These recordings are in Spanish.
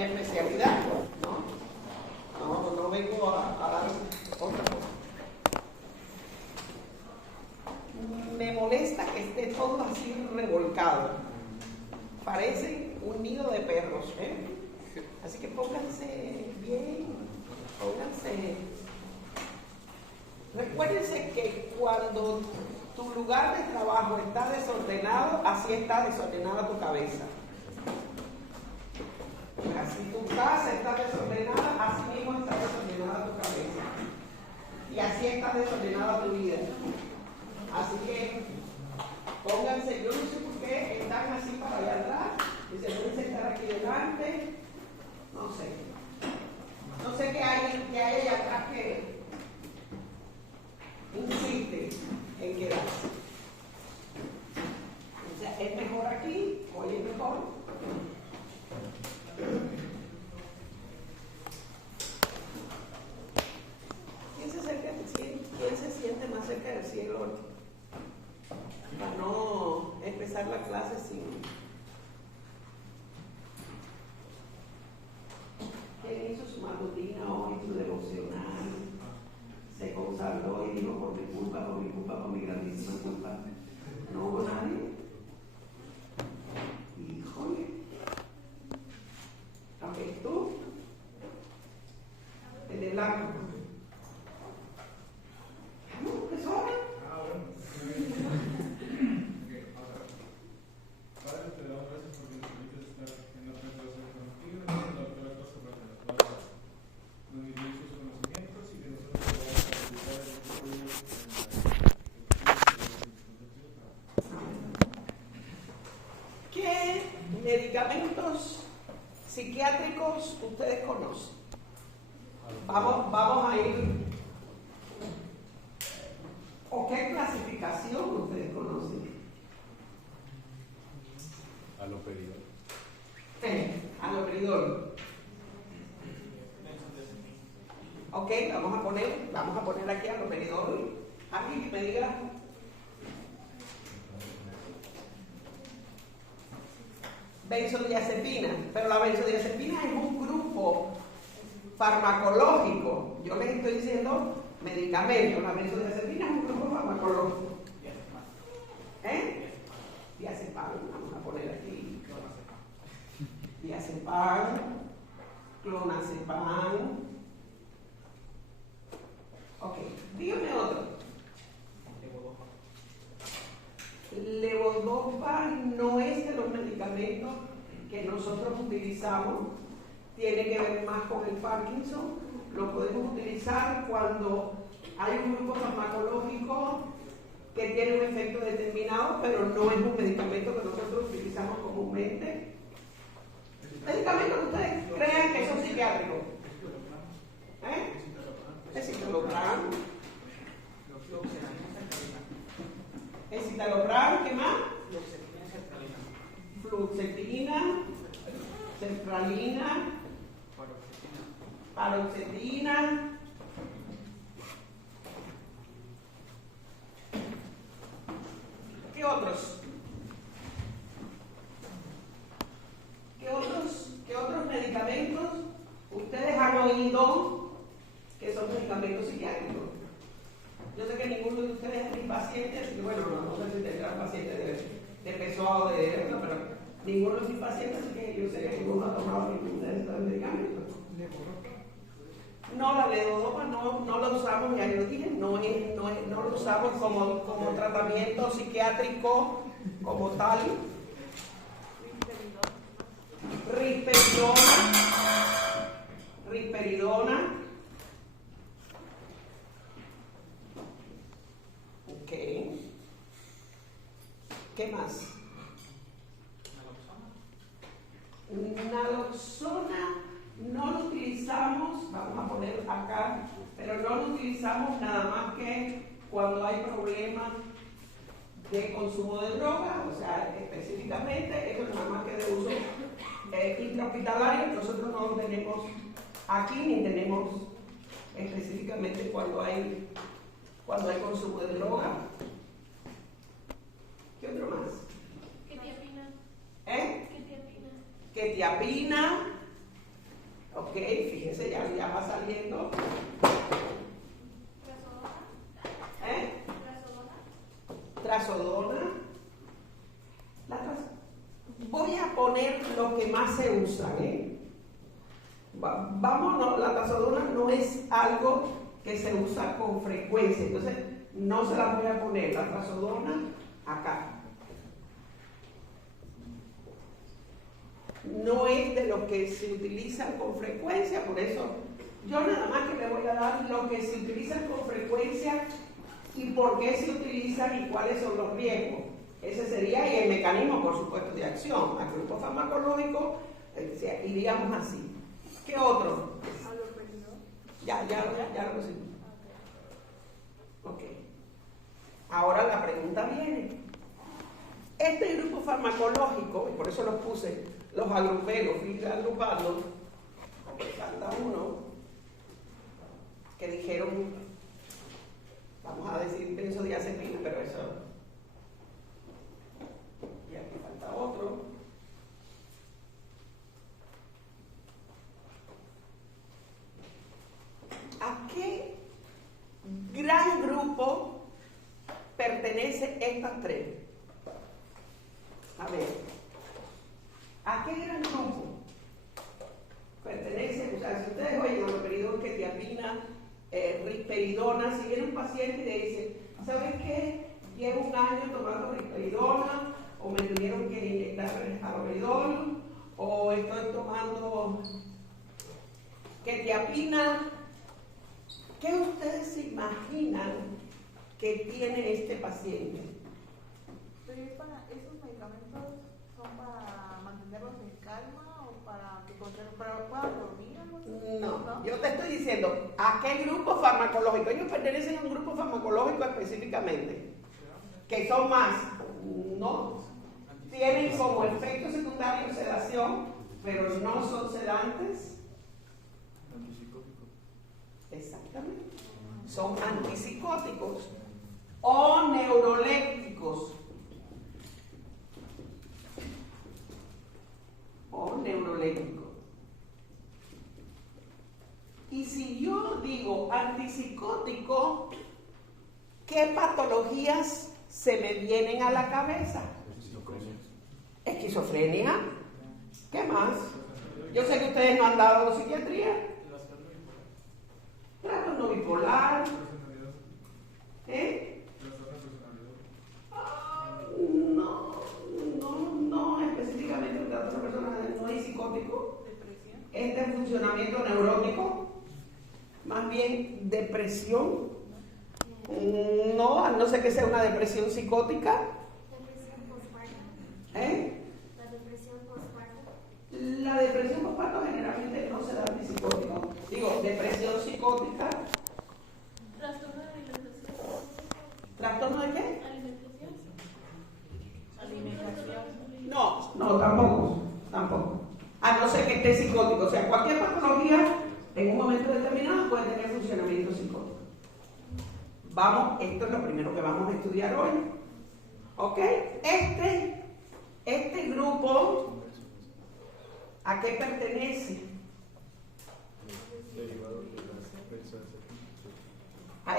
mi especialidad, no vengo a dar otra cosa. Me molesta que esté todo así revolcado. Parece un nido de perros, ¿eh? Así que pónganse bien, pónganse. Recuérdense que cuando tu lugar de trabajo está desordenado, así está desordenada tu cabeza. Si tu casa está desordenada, así mismo está desordenada tu cabeza. Y así está desordenada tu vida. Así que pónganse, yo no sé por qué están así para allá atrás y se pueden sentar aquí delante. No sé qué hay allá atrás que insiste en quedarse. O sea, ¿es mejor aquí? ¿Hoy es mejor? ¿Quién se siente más cerca del cielo? Para no empezar la clase sin... ¿Quién hizo su matutina hoy, su devocional? Se consagró y dijo, por mi grandísima culpa. ¿No hubo nadie? Híjole. Ok, tú. El de blanco. No, ¿qué sobra? Padre, te damos gracias porque nos permites estar en la preparación contigo, en la doctora Costa para que nos pueda dividir sus conocimientos y que nosotros podamos participar en este proyecto. ¿Qué medicamentos psiquiátricos ustedes conocen? Vamos a ir. ¿O qué clasificación ustedes conocen? Haloperidol. Haloperidol. Ok, vamos a poner aquí haloperidol. Alguien que me diga. Benzodiazepina, pero la benzodiazepina es un grupo farmacológico. Yo les estoy diciendo medicamentos. La benzodiazepina es un grupo farmacológico. Diazepam, vamos a poner aquí. Diazepam, clonazepam. Ok, dígame otro. Levodopa no es de los medicamentos que nosotros utilizamos, tiene que ver más con el Parkinson. Lo podemos utilizar cuando hay un grupo farmacológico que tiene un efecto determinado, pero no es un medicamento que nosotros utilizamos comúnmente. Medicamentos que ustedes crean que son psiquiátricos. Escitalopram. Escitalopram, ¿qué más? Fluoxetina, sertralina, paroxetina. ¿Qué otros? ¿Qué otros medicamentos ustedes han oído que son medicamentos psiquiátricos? Yo sé que ninguno de ustedes es mi paciente, así que bueno, no sé si tendrán pacientes de PSOA o de esto, pero ninguno es mi paciente, así que yo sé que ninguno ha tomado ningún de estos medicamentos. No, la levodopa no la usamos, ya lo dije, no lo usamos como tratamiento psiquiátrico como tal. Risperidona. Ok. ¿Qué más? Naloxona no lo utilizamos, vamos a poner acá, pero no lo utilizamos nada más que cuando hay problemas de consumo de drogas, o sea, específicamente, eso es nada más que de uso intrahospitalario. Nosotros no lo tenemos aquí, ni tenemos específicamente cuando hay consumo de droga. ¿Qué otro más? Quetiapina. Quetiapina. Ok, fíjense, ya va saliendo. Trazodona. Voy a poner lo que más se usa, Vámonos, la trazodona no es algo que se usa con frecuencia, entonces no se la voy a poner, la trazodona acá. No es de lo que se utilizan con frecuencia, por eso yo nada más que le voy a dar lo que se utilizan con frecuencia y por qué se utilizan y cuáles son los riesgos. Ese sería, y el mecanismo, por supuesto, de acción. Al grupo farmacológico iríamos así. ¿Qué otro? Ya lo pusimos. Ok. Ahora la pregunta viene. Este grupo farmacológico, y por eso los puse, los agrupé, los fui agrupando, porque cada uno que dijeron, vamos a decir benzodiazepina, pero eso, y aquí falta otro. ¿A qué gran grupo pertenece estas tres? A ver, ¿a qué gran grupo pertenece? O sea, si ustedes oyen haloperidol, ketiapina, risperidona, si viene un paciente y le dice, ¿sabes qué? Llevo un año tomando risperidona, o me tuvieron que inyectar haloperidol, o estoy tomando ketiapina. ¿Qué ustedes se imaginan que tiene este paciente? ¿Esos medicamentos son para mantenerlos en calma o para que puedan dormir? No, yo te estoy diciendo, ¿a qué grupo farmacológico? Ellos pertenecen a un grupo farmacológico específicamente, que son más, no, tienen como efecto secundario sedación, pero no son sedantes. Exactamente. Son antipsicóticos o neurolépticos. Y si yo digo antipsicótico, ¿qué patologías se me vienen a la cabeza? Esquizofrenia. ¿Qué más? Yo sé que ustedes no han dado psiquiatría. Trastorno bipolar. No específicamente un trastorno personal, no es psicótico. Este es funcionamiento neurótico. Más bien depresión. No, a no ser que sea una depresión psicótica. Depresión postparto. La depresión postparto. La depresión postparto generalmente no se da antipsicótico. Digo, depresión psicótica. Trastorno de alimentación. ¿Trastorno de qué? Alimentación. No, tampoco. A no ser que esté psicótico. O sea, cualquier patología en un momento determinado puede tener funcionamiento psicótico. Vamos, esto es lo primero que vamos a estudiar hoy. ¿Ok? Este grupo, ¿a qué pertenece? A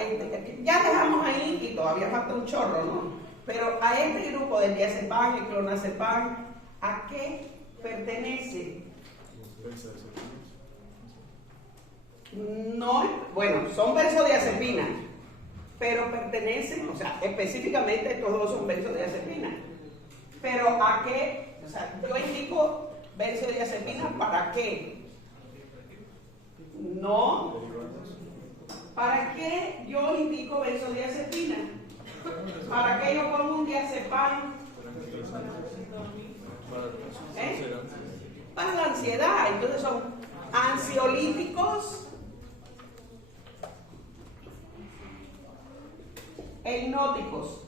ya dejamos ahí y todavía falta un chorro, ¿no? Pero a este grupo del diazepam y clonazepam, ¿a qué pertenece? No, bueno, son benzodiazepinas, pero pertenecen, o sea, específicamente estos dos son benzodiazepinas. Pero ¿a qué? O sea, yo indico benzodiazepinas ¿para qué? No. ¿Para qué yo indico benzodiazepina? ¿Para qué yo pongo un diazepam? Para la ansiedad. Entonces son ansiolíticos e hipnóticos.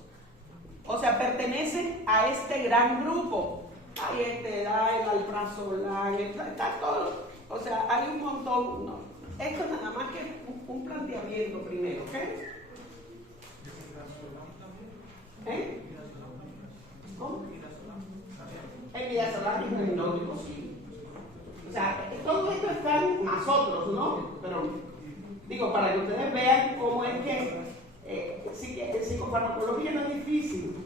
O sea, pertenecen a este gran grupo. Ahí da el alprazolam, está todo. O sea, hay un montón. No. Esto es nada más que un planteamiento primero, ¿ok? ¿Cómo? El midazolam es un hipnótico, sí. O sea, todo esto está ¿no? Pero digo, para que ustedes vean cómo es que psicofarmacología no es difícil.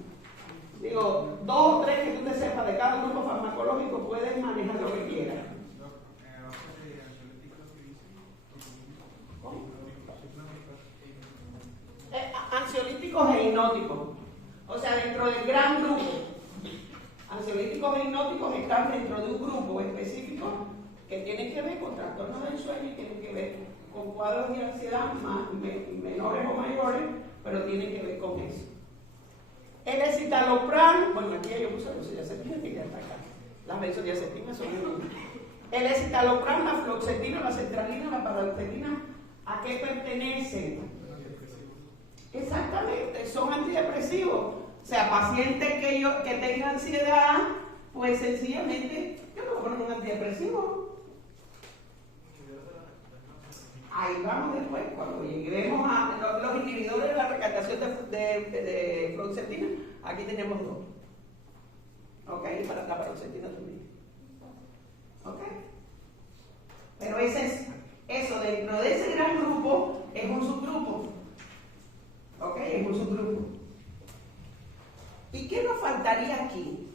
Digo, 2 o 3 que tú te sepas de cada grupo farmacológico, puedes manejar lo que quieras. Ansiolíticos e hipnóticos. O sea, dentro del gran grupo. Ansiolíticos e hipnóticos están dentro de un grupo específico que tienen que ver con trastornos del sueño y tienen que ver con cuadros de ansiedad menores o mayores, pero tienen que ver con eso. El escitalopram, bueno, aquí yo puse la benzodiazepina que ya está acá. Las benzodiazepinas son el escitalopram, la fluoxetina, la sertralina, la paroxetina, ¿a qué pertenecen? Exactamente, son antidepresivos. O sea, pacientes que tengan ansiedad, pues sencillamente, yo no voy a poner un antidepresivo. Ahí vamos después, cuando lleguemos a los inhibidores de la recaptación de fluoxetina, aquí tenemos 2. ¿Ok? Y para la paroxetina también. ¿Ok? Pero eso dentro de ese gran grupo es un subgrupo. ¿Ok? Es un subgrupo. ¿Y qué nos faltaría aquí?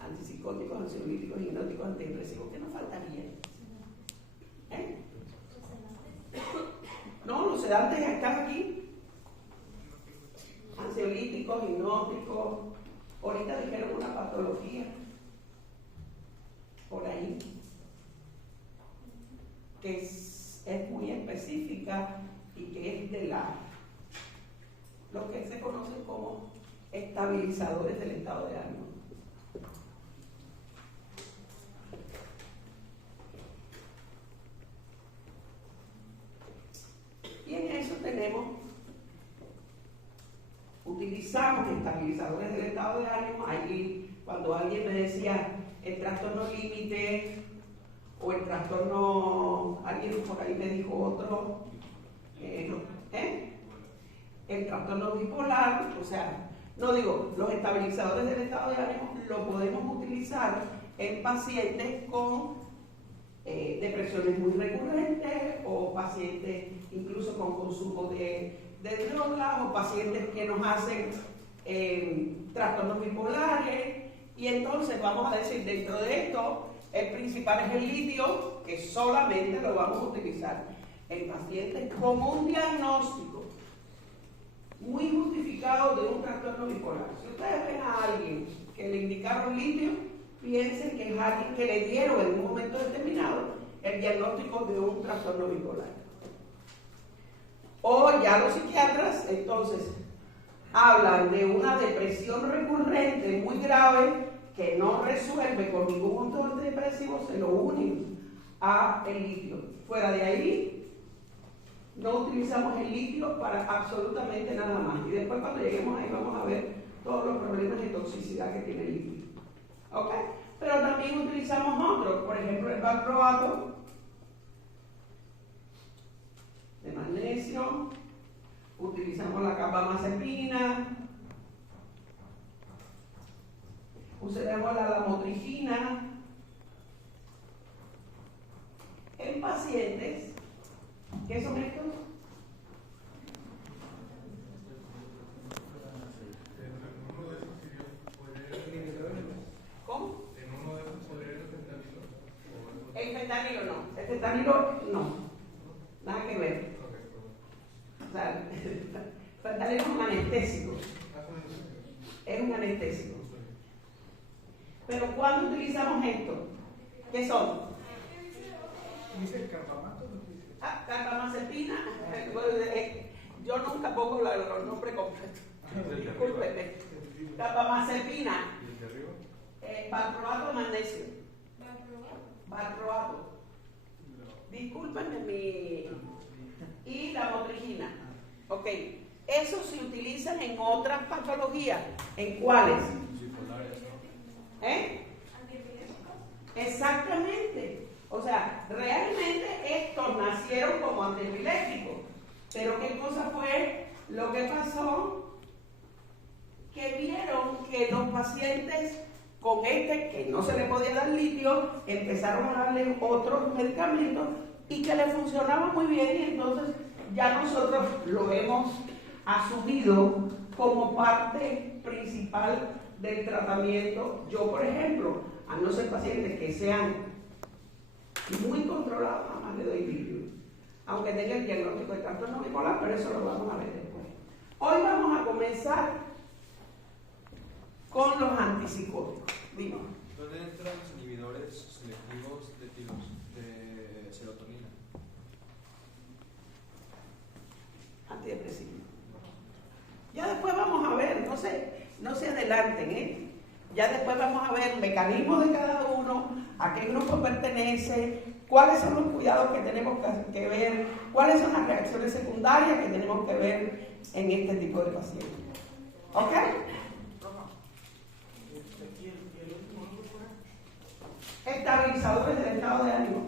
Antipsicóticos, ansiolíticos, hipnóticos, antidepresivos. ¿Qué nos faltaría? ¿Eh? No, los sedantes están aquí. Ansiolíticos, hipnóticos. Ahorita dijeron una patología. Por ahí. Que es muy específica y que es de lo que se conocen como estabilizadores del estado de ánimo. Y en eso utilizamos estabilizadores del estado de ánimo. Allí, cuando alguien me decía el trastorno límite o el trastorno, alguien por ahí me dijo otro, el trastorno bipolar, o sea, no digo, los estabilizadores del estado de ánimo lo podemos utilizar en pacientes con depresiones muy recurrentes o pacientes incluso con consumo de drogas o pacientes que nos hacen trastornos bipolares. Y entonces vamos a decir, dentro de esto, el principal es el litio, que solamente lo vamos a utilizar en pacientes con un diagnóstico muy justificado de un trastorno bipolar. Si ustedes ven a alguien que le indicaron litio, piensen que es alguien que le dieron en un momento determinado el diagnóstico de un trastorno bipolar. O ya los psiquiatras, entonces, hablan de una depresión recurrente muy grave que no resuelve con ningún otro antidepresivo, se lo unen a el litio. Fuera de ahí, no utilizamos el litio para absolutamente nada más. Y después cuando lleguemos ahí vamos a ver todos los problemas de toxicidad que tiene el litio. ¿Ok? Pero también utilizamos otros, por ejemplo el valproato de magnesio, utilizamos la carbamazepina, usaremos la lamotrigina en pacientes. ¿Qué son estos? ¿Cómo? ¿En uno de esos podría ir el fentanilo? El fentanilo no. El fentanilo no. Nada que ver. O sea, el fentanilo es un anestésico. Es un anestésico. Pero ¿cuándo utilizamos esto? ¿Qué son? ¿Dice el carbamato? Carbamazepina. Yo nunca pongo el nombre completo. Discúlpenme. Carbamazepina. Valproato de magnesio. Valproato. Discúlpenme y la motrigina. Ok. Eso se utilizan en otras patologías. ¿En cuáles? Exactamente. O sea, realmente estos nacieron como antiepilépticos. Pero ¿qué cosa fue lo que pasó? Que vieron que los pacientes con que no se le podía dar litio, empezaron a darle otros medicamentos y que le funcionaba muy bien, y entonces ya nosotros lo hemos asumido como parte principal del tratamiento. Yo, por ejemplo, a no ser pacientes que sean muy controlados, jamás le doy Valium, aunque tenga el diagnóstico de trastorno bipolar, pero eso lo vamos a ver después. Hoy vamos a comenzar con los antipsicóticos. Digo, ¿Dónde entran los inhibidores selectivos de serotonina? Antidepresivos. Ya después vamos a ver, no se adelanten, ¿eh? Ya después vamos a ver mecanismos de cada uno, a qué grupo pertenece, cuáles son los cuidados que tenemos que ver, cuáles son las reacciones secundarias que tenemos que ver en este tipo de pacientes. ¿Ok? Estabilizadores del estado de ánimo.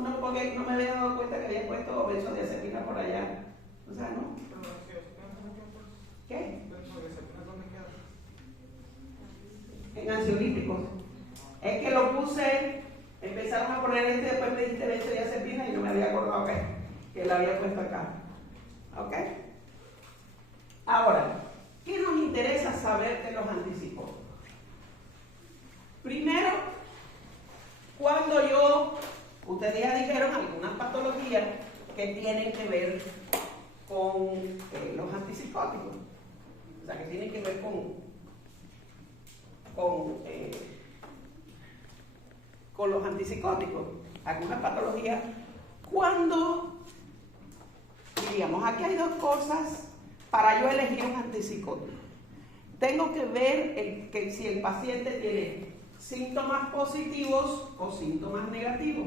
No, porque no me había dado cuenta que había puesto benzodiazepina por allá. O sea, no. ¿Qué? En ansiolíticos. Es que lo puse, empezaron a poner después me diste benzodiazepina y no me había acordado que la había puesto acá. ¿Ok? Ahora, ¿qué nos interesa saber de los antipsicóticos? Primero, ustedes ya dijeron algunas patologías que tienen que ver con los antipsicóticos, o sea, que tienen que ver con los antipsicóticos, algunas patologías. Cuando, diríamos, aquí hay dos cosas para yo elegir un antipsicótico. Tengo que ver que si el paciente tiene síntomas positivos o síntomas negativos.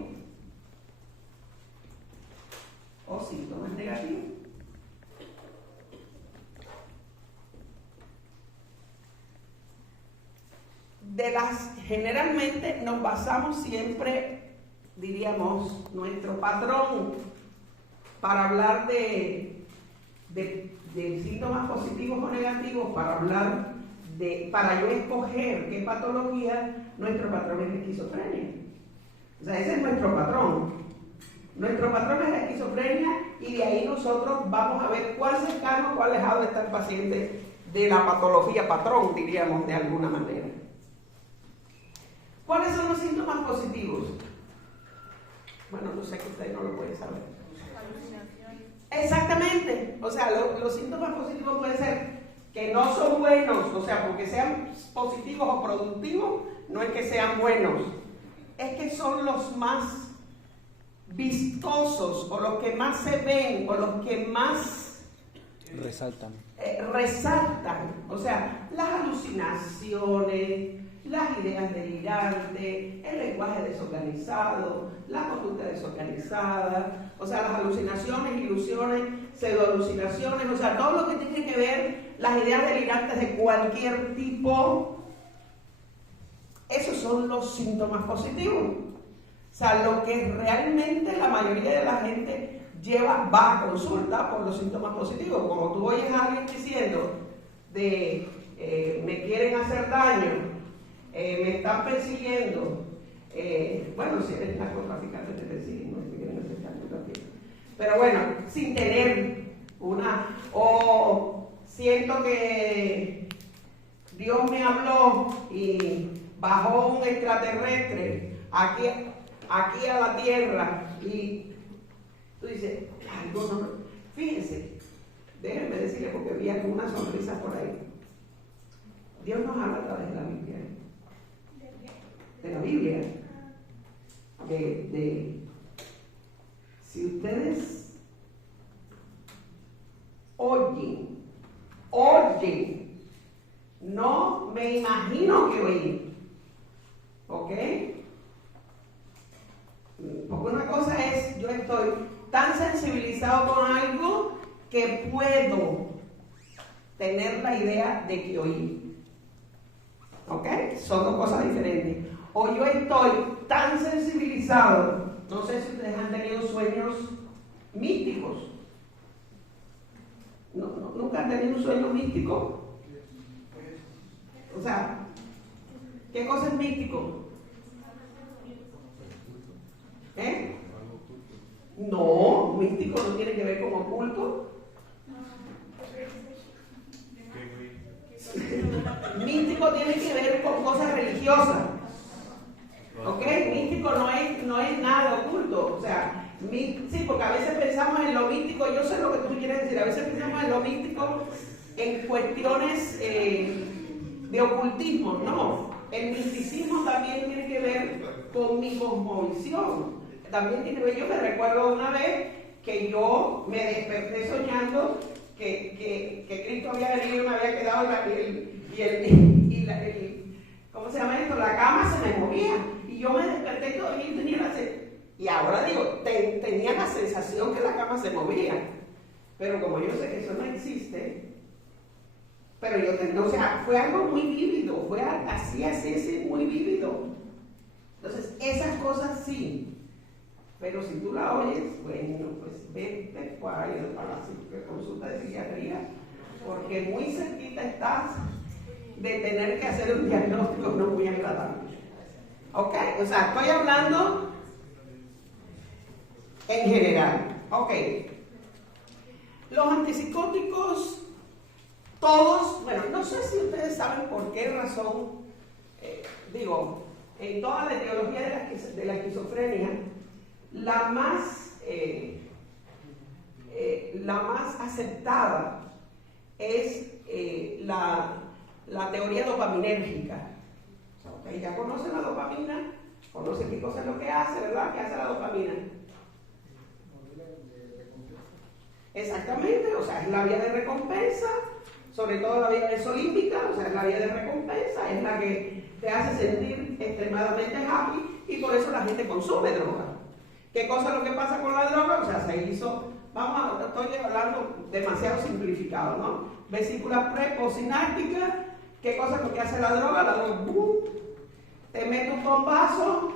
Generalmente nos basamos siempre, diríamos, nuestro patrón para hablar de síntomas positivos o negativos, para yo escoger qué patología, nuestro patrón es la esquizofrenia. O sea, ese es nuestro patrón. Nuestro patrón es la esquizofrenia, y de ahí nosotros vamos a ver cuál cercano, cuál lejado está el paciente de la patología patrón, diríamos de alguna manera. ¿Cuáles son los síntomas positivos? Bueno, no sé que ustedes no lo pueden saber. Exactamente. O sea, los síntomas positivos pueden ser que no son buenos, o sea, porque sean positivos o productivos, no es que sean buenos, es que son los más vistosos, o los que más se ven, o los que más resaltan. O sea, las alucinaciones, las ideas delirantes, el lenguaje desorganizado, la conducta desorganizada, o sea, las alucinaciones, ilusiones, pseudoalucinaciones, o sea, todo lo que tiene que ver, las ideas delirantes de cualquier tipo, esos son los síntomas positivos. O sea, lo que realmente la mayoría de la gente va a consulta por los síntomas positivos. Como tú oyes a alguien diciendo me quieren hacer daño, me están persiguiendo, bueno, si eres narcotraficante te persiguen, no te quieren hacer daño también. Pero bueno, sin tener o siento que Dios me habló y bajó un extraterrestre aquí a la tierra, y tú dices, ay, no, fíjense, déjenme decirle, porque vi alguna sonrisa por ahí. Dios nos habla a través de la Biblia. De la Biblia. Si ustedes oyen, no me imagino que oyen, ¿ok? Porque una cosa es, yo estoy tan sensibilizado con algo que puedo tener la idea de que oí, ¿ok? Son dos cosas diferentes. O yo estoy tan sensibilizado, no sé si ustedes han tenido sueños místicos. ¿Nunca han tenido un sueño místico? O sea, ¿qué cosa es místico? No, místico no tiene que ver con oculto. Místico tiene que ver con cosas religiosas. ¿Ok? Místico no es nada de oculto. O sea, sí, porque a veces pensamos en lo místico, yo sé lo que tú quieres decir, a veces pensamos en lo místico en cuestiones de ocultismo. No, el misticismo también tiene que ver con mi cosmovisión. También tiene que ver, yo me recuerdo una vez que yo me desperté soñando que Cristo había venido y me había quedado ¿cómo se llama esto? La cama se me movía y yo me desperté y todavía tenía y ahora digo, tenía la sensación que la cama se movía, pero como yo sé que eso no existe, pero o sea, fue algo muy vívido, fue así, muy vívido. Entonces, esas cosas sí. Pero si tú la oyes, bueno, pues vete para la consulta de psiquiatría, porque muy cerquita estás de tener que hacer un diagnóstico no muy agradable. ¿Ok? O sea, estoy hablando en general. Ok. Los antipsicóticos, todos, bueno, no sé si ustedes saben por qué razón, en toda la etiología de la esquizofrenia, la más aceptada es la teoría dopaminérgica. Okay, ya conocen la dopamina, conocen qué cosa es lo que hace, ¿verdad? ¿Qué hace la dopamina? Exactamente, o sea, es la vía de recompensa, sobre todo la vía mesolímbica, o sea, es la vía de recompensa, es la que te hace sentir extremadamente happy y por eso la gente consume droga. ¿Qué cosa es lo que pasa con la droga? O sea, estoy hablando demasiado simplificado, ¿no? Vesícula preposináptica, ¿qué cosa es lo que hace la droga? La droga, ¡boom!, te mete un bombazo,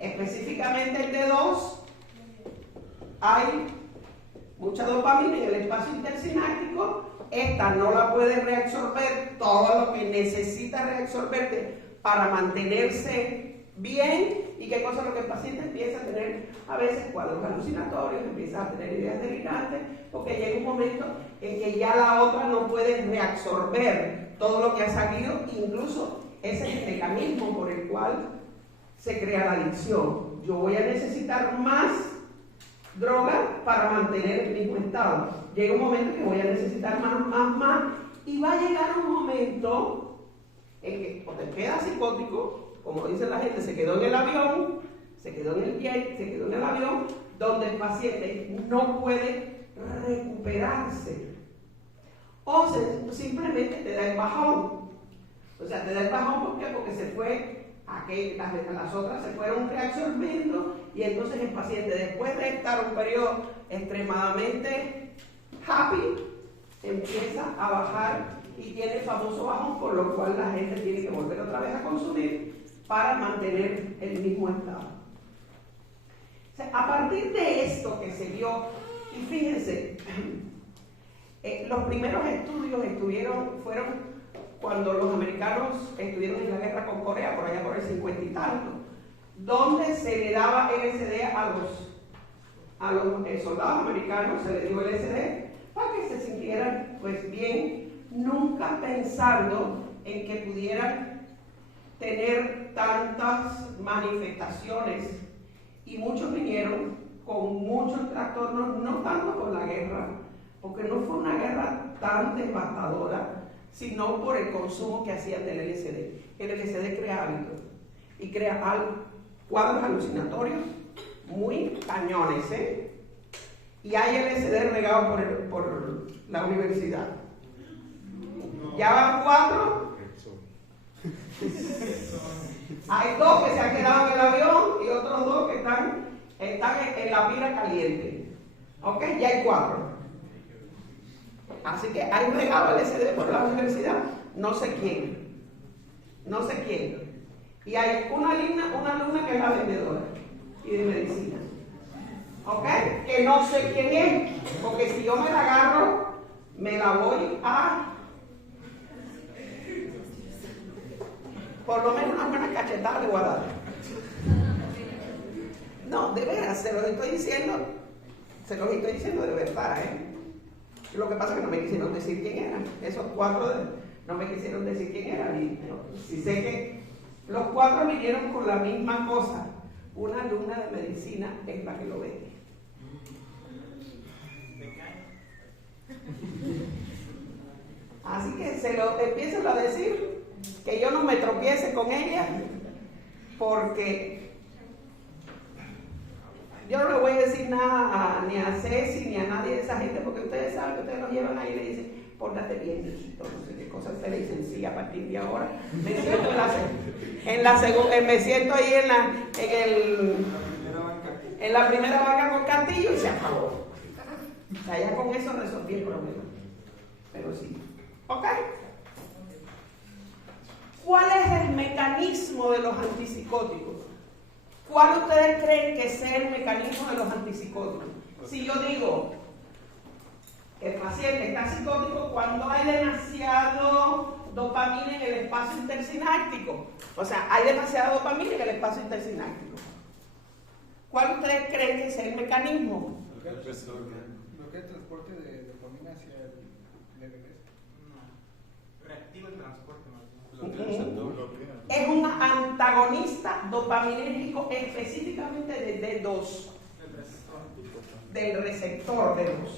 específicamente el D2, hay mucha dopamina en el espacio intersináptico, esta no la puede reabsorber todo lo que necesita reabsorberte para mantenerse bien. ¿Y qué cosa es lo que el paciente empieza a tener? A veces cuadros alucinatorios, empieza a tener ideas delirantes, porque llega un momento en que ya la otra no puede reabsorber todo lo que ha salido, incluso ese es el mecanismo por el cual se crea la adicción. Yo voy a necesitar más droga para mantener el mismo estado. Llega un momento que voy a necesitar más, y va a llegar un momento en que o te quedas psicótico, como dice la gente, se quedó en el avión, se quedó en el jet, se quedó en el avión, donde el paciente no puede recuperarse. O simplemente te da el bajón. O sea, te da el bajón, ¿por qué? Porque se fue, las otras se fueron reabsorbiendo y entonces el paciente, después de estar un periodo extremadamente happy, empieza a bajar y tiene el famoso bajón, por lo cual la gente tiene que volver otra vez a consumir para mantener el mismo estado. O sea, a partir de esto que se dio, y fíjense, los primeros estudios fueron cuando los americanos estuvieron en la guerra con Corea, por allá por el 50 y tanto, donde se le daba LSD a los soldados americanos, se les dio LSD para que se sintieran pues bien, nunca pensando en que pudieran tener tantas manifestaciones, y muchos vinieron con muchos trastornos, no tanto con la guerra, porque no fue una guerra tan devastadora, sino por el consumo que hacían del LSD. El LSD crea hábitos y crea cuadros alucinatorios muy cañones, ¿eh? Y hay LSD regado por la universidad. Ya van 4. Hay 2 que se han quedado en el avión y otros 2 que están en la pila caliente. ¿Ok? Ya hay 4. Así que hay regado LSD por la universidad. No sé quién. Y hay una alumna que es la vendedora y de medicina. ¿Ok? Que no sé quién es. Porque si yo me la agarro, me la voy a, por lo menos una buena cachetada le voy a dar. No, de veras, se los estoy diciendo de verdad, Lo que pasa es que no me quisieron decir quién eran. Esos 4 no me quisieron decir quién eran. Y sí sé que los 4 vinieron con la misma cosa. Una alumna de medicina es la que lo vende. Así que se lo empiezo a decir, que yo no me tropiece con ella, porque yo no le voy a decir nada ni a Ceci ni a nadie de esa gente, porque ustedes saben que ustedes lo llevan ahí y le dicen, pórtate bien, hijito, no sé qué cosas se le dicen, sí, a partir de ahora. Me siento me siento ahí en la primera banca con Castillo y se acabó. O sea, ya con eso resolví el problema. Pero sí. ¿Ok? ¿Cuál es el mecanismo de los antipsicóticos? ¿Cuál ustedes creen que sea el mecanismo de los antipsicóticos? Si yo digo, el paciente está psicótico cuando hay demasiado dopamina en el espacio intersináptico. O sea, hay demasiada dopamina en el espacio intersináptico. ¿Cuál ustedes creen que sea el mecanismo? Lo que es transporte de dopamina hacia el bebé. Reactiva el transporte más bien. Es un antagonista dopaminérgico específicamente de D2. Del receptor D2.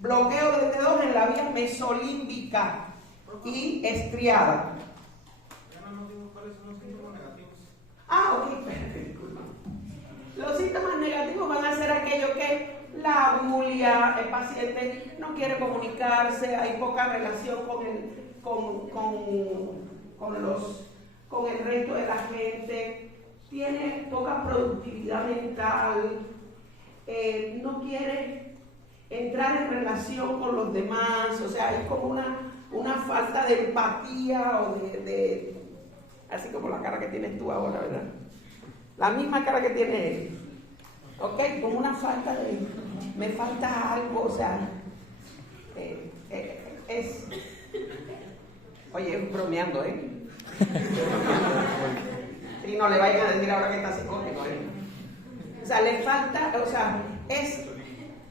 Bloqueo de D2 en la vía mesolímbica y estriada. Ya no nos dimos cuáles son los síntomas negativos. Ok, disculpa. Los síntomas negativos van a ser aquellos que la abulia, el paciente no quiere comunicarse, hay poca relación con el resto de la gente, tiene poca productividad mental, no quiere entrar en relación con los demás, o sea, hay como una falta de empatía o de así como la cara que tienes tú ahora, ¿verdad? La misma cara que tiene él. ¿Ok? Como una falta me falta algo, o sea, oye, bromeando, Y no le vayan a decir ahora que está psicótico, O sea, le falta, o sea,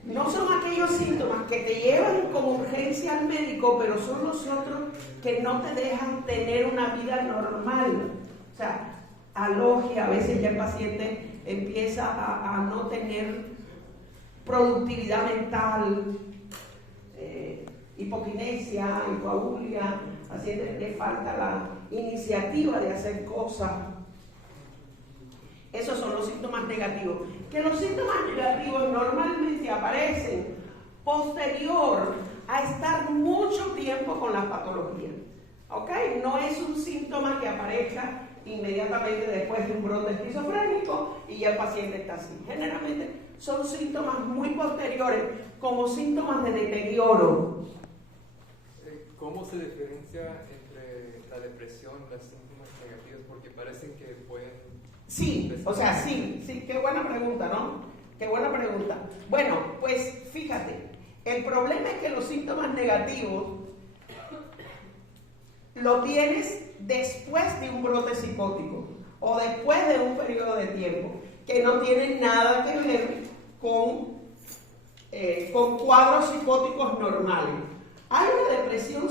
no son aquellos síntomas que te llevan como urgencia al médico, pero son los otros que no te dejan tener una vida normal. O sea, alogia, a veces ya el paciente empieza a no tener productividad mental, hipoquinesia, hipoabulia, así le falta la iniciativa de hacer cosas. Esos son los síntomas negativos. Que los síntomas negativos normalmente aparecen posterior a estar mucho tiempo con la patología. ¿Ok? No es un síntoma que aparezca inmediatamente después de un brote esquizofrénico y ya el paciente está así. Generalmente son síntomas muy posteriores, como síntomas de deterioro. ¿Cómo se diferencia entre la depresión y los síntomas negativos? Porque parecen que pueden... Sí, o sea, sí, qué buena pregunta, ¿no? Qué buena pregunta. Bueno, pues fíjate, el problema es que los síntomas negativos lo tienes después de un brote psicótico o después de un periodo de tiempo que no tiene nada que ver con cuadros psicóticos normales. Hay una depresión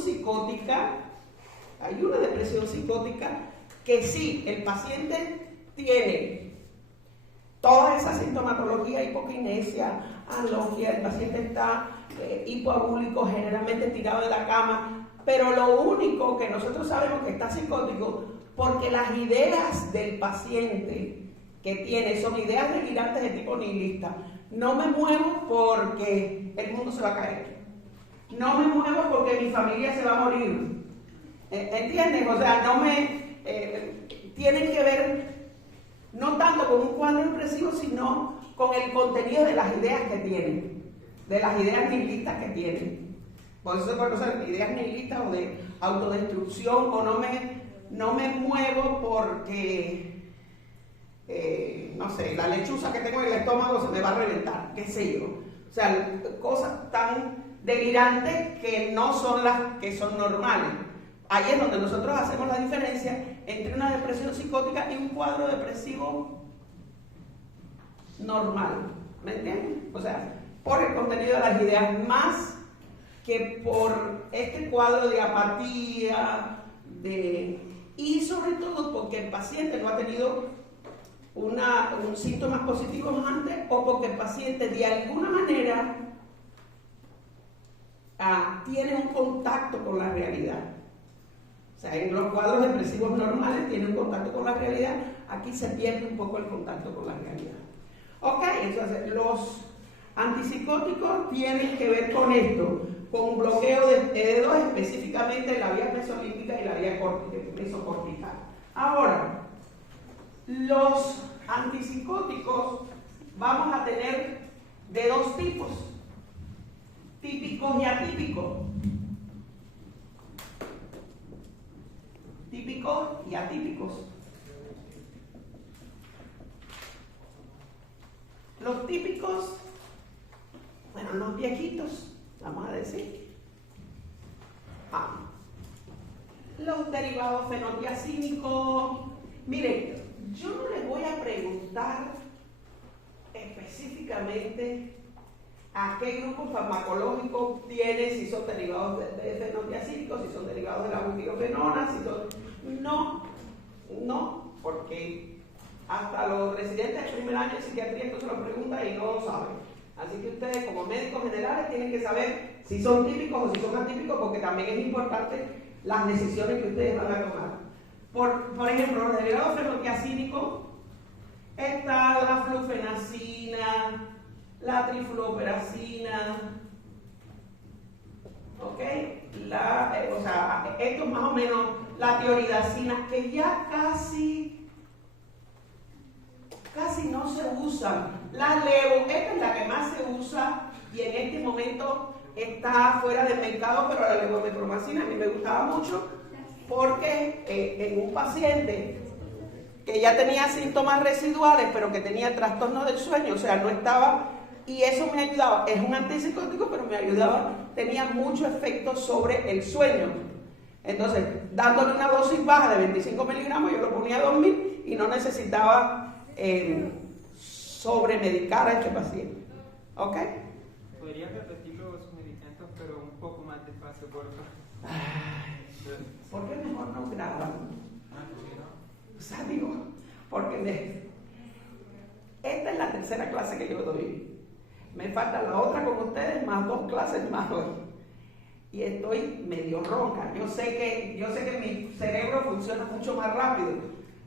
psicótica que sí, el paciente tiene toda esa sintomatología, hipoquinesia, alogia, el paciente está hipoagúlico, generalmente tirado de la cama, pero lo único que nosotros sabemos que está psicótico, porque las ideas del paciente que tiene son ideas delirantes de tipo nihilista. No me muevo porque el mundo se va a caer. No me muevo porque mi familia se va a morir. ¿Entienden? O sea, tienen que ver no tanto con un cuadro depresivo, sino con el contenido de las ideas que tienen, de las ideas nihilistas que tienen. Por eso se conocen ideas nihilistas o de autodestrucción, o no me muevo porque, no sé, la lechuza que tengo en el estómago se me va a reventar, qué sé yo. O sea, cosas tan delirantes que no son las que son normales. Ahí es donde nosotros hacemos la diferencia entre una depresión psicótica y un cuadro depresivo normal. ¿Me entienden? O sea, por el contenido de las ideas más que por este cuadro de apatía, y sobre todo porque el paciente no ha tenido síntomas positivos antes, o porque el paciente de alguna manera tiene un contacto con la realidad. O sea, en los cuadros depresivos normales tiene un contacto con la realidad, aquí se pierde un poco el contacto con la realidad. Ok, entonces los antipsicóticos tienen que ver con esto, con bloqueo de dedos, específicamente la vía mesolímbica y la vía mesocortical. Ahora, los antipsicóticos vamos a tener de dos tipos, típicos y atípicos. Típicos y atípicos. Los típicos, bueno, los viejitos, vamos a decir. Los derivados fenotiacínicos. Miren, yo no les voy a preguntar específicamente a qué grupo farmacológico tiene, si son derivados de fenotiacínicos, si son derivados de la butirofenona, si son... No, porque hasta los residentes de primer año de psiquiatría esto se lo preguntan y no lo saben. Así que ustedes como médicos generales tienen que saber si son típicos o si son atípicos, porque también es importante las decisiones que ustedes van a tomar. Por ejemplo, los derivados fenotiacínicos, está la flufenacina, la trifluoperacina, ¿ok? O sea, esto es más o menos la tioridacina, que ya casi no se usan. La levo, esta es la que más se usa y en este momento está fuera del mercado, pero la levomepromacina a mí me gustaba mucho porque en un paciente que ya tenía síntomas residuales, pero que tenía trastorno del sueño, o sea, no estaba, y eso me ayudaba, es un antipsicótico, pero me ayudaba, tenía mucho efecto sobre el sueño. Entonces, dándole una dosis baja de 25 miligramos, yo lo ponía a dormir y no necesitaba sobremedicar a este paciente. ¿Ok? ¿Podría repetir los medicamentos, pero un poco más despacio, por favor? ¿Por qué mejor no graban? O sea, digo, porque esta es la tercera clase que yo doy. Me falta la otra con ustedes, más 2 clases más hoy. Y estoy medio ronca. Yo sé que mi cerebro funciona mucho más rápido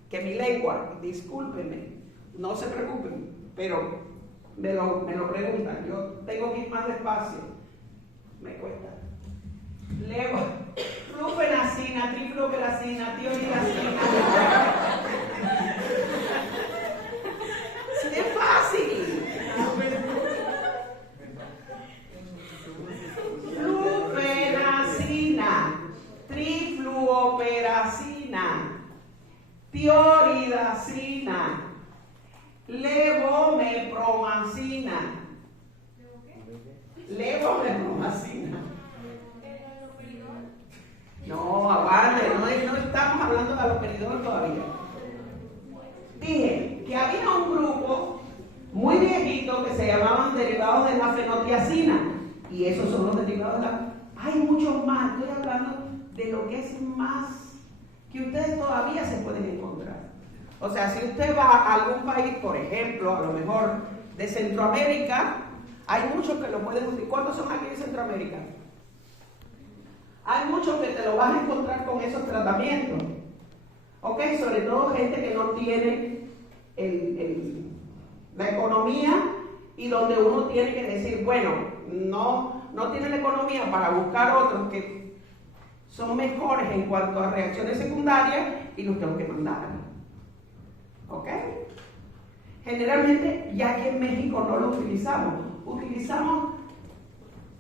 que mi lengua. Discúlpenme, no se preocupen, pero me lo preguntan. Yo tengo que ir más despacio. Me cuesta. Levo, flufenacina, trifluoperacina, tioridacina. Es fácil. Flufenacina, trifluoperacina, tioridacina, levomepromacina. Levomepromacina. No, aguante, no estamos hablando de aloperidol todavía. Dije que había un grupo muy viejito que se llamaban derivados de la fenotiacina, y esos son los derivados de la... Hay muchos más, estoy hablando de lo que es más, que ustedes todavía se pueden encontrar. O sea, si usted va a algún país, por ejemplo, a lo mejor de Centroamérica, hay muchos que lo pueden utilizar. ¿Cuántos son aquí en Centroamérica? Hay muchos que te lo vas a encontrar con esos tratamientos. ¿Ok? Sobre todo gente que no tiene la economía y donde uno tiene que decir, bueno, no tiene la economía para buscar otros que son mejores en cuanto a reacciones secundarias y los tengo que mandar. ¿Ok? Generalmente, ya aquí en México no lo utilizamos. Utilizamos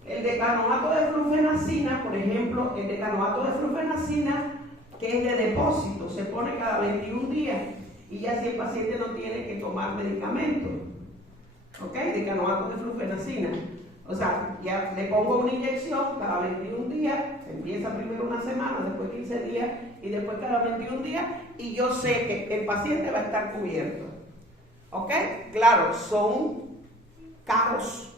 el decanoato de flufenacina, por ejemplo, el decanoato de flufenacina, que es de depósito, se pone cada 21 días y ya si el paciente no tiene que tomar medicamentos. ¿Ok? Decanoato de flufenacina. O sea, ya le pongo una inyección cada 21 días, empieza primero una semana, después 15 días y después cada 21 días, y yo sé que el paciente va a estar cubierto. ¿Ok? Claro, son caros,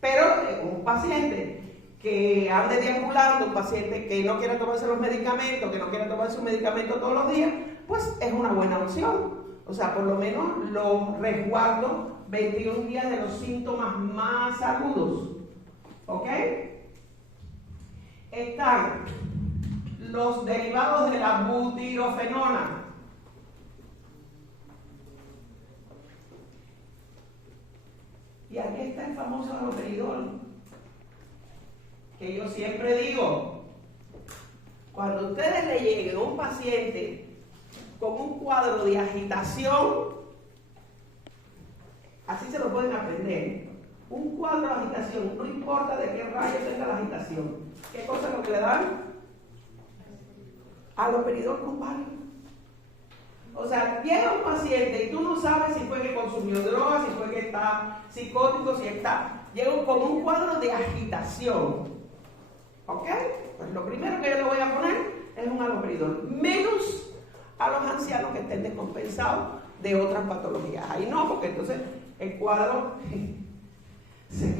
pero un paciente que ande deambulando, un paciente que no quiera tomarse los medicamentos, que no quiera tomar su medicamento todos los días, pues es una buena opción. O sea, por lo menos lo resguardo 21 días de los síntomas más agudos. ¿Ok? Están los derivados de la butirofenona. Y aquí está el famoso haloperidol, que yo siempre digo, cuando ustedes le lleguen a un paciente con un cuadro de agitación, así se lo pueden aprender, un cuadro de agitación, no importa de qué rayo tenga la agitación, ¿qué cosa es lo que le dan? Haloperidol con Valium. O sea, llega un paciente y tú no sabes si fue que consumió drogas, si fue que está psicótico, si está, llega con un cuadro de agitación. ¿Ok? Pues lo primero que yo le voy a poner es un haloperidol, menos a los ancianos que estén descompensados de otras patologías. Ahí no, porque entonces el cuadro se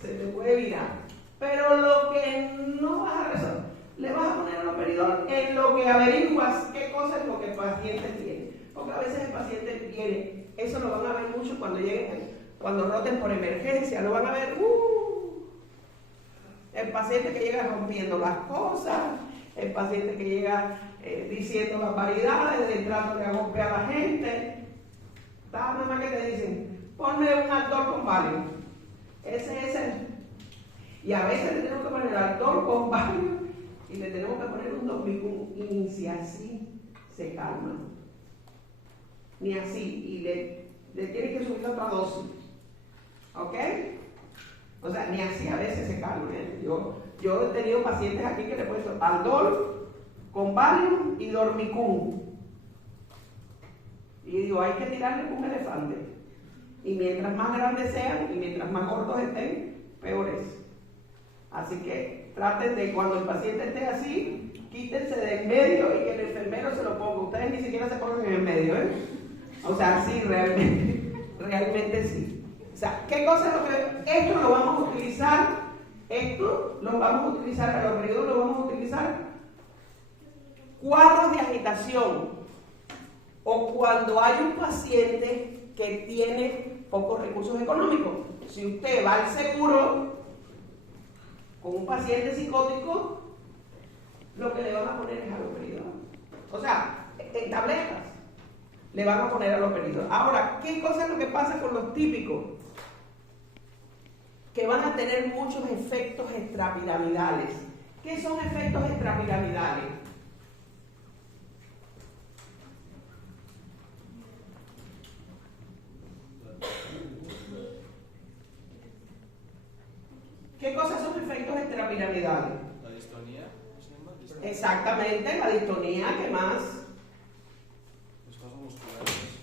te puede virar. Pero lo que no vas a resolver, le vas a poner haloperidol en lo que averiguas qué cosa es lo que el paciente tiene. Porque a veces el paciente viene, eso lo van a ver mucho cuando lleguen, cuando roten por emergencia, lo van a ver, el paciente que llega rompiendo las cosas, el paciente que llega diciendo barbaridades, tratándole a golpear a la gente. Está nada más que te dicen, ponme un Aldol con Valium. Ese es el. Y a veces le tenemos que poner el Aldol con Valium y le tenemos que poner un Dormicum, y ni si así se calma. Ni así. Y le tiene que subir otra dosis. ¿Ok? O sea, ni así a veces se calma. Yo he tenido pacientes aquí que le he puesto Aldol con Valium y Dormicum. Y digo, hay que tirarle con un elefante. Y mientras más grandes sean y mientras más gordos estén, peor es. Así que traten de, cuando el paciente esté así, quítense del medio y que el enfermero se lo ponga. Ustedes ni siquiera se ponen en el medio, ¿eh? O sea, sí, realmente sí. O sea, ¿qué cosa es lo que...? Esto lo vamos a utilizar, a los periodos lo vamos a utilizar cuadros de agitación o cuando hay un paciente que tiene pocos recursos económicos. Si usted va al seguro con un paciente psicótico, lo que le van a poner es haloperidol. O sea, en tabletas le van a poner haloperidol. Ahora, ¿qué cosa es lo que pasa con los típicos? Que van a tener muchos efectos extrapiramidales. ¿Qué son efectos extrapiramidales? ¿Qué cosas son efectos extrapiramidales? La distonía. Exactamente, la distonía, ¿qué más? Espasmos musculares.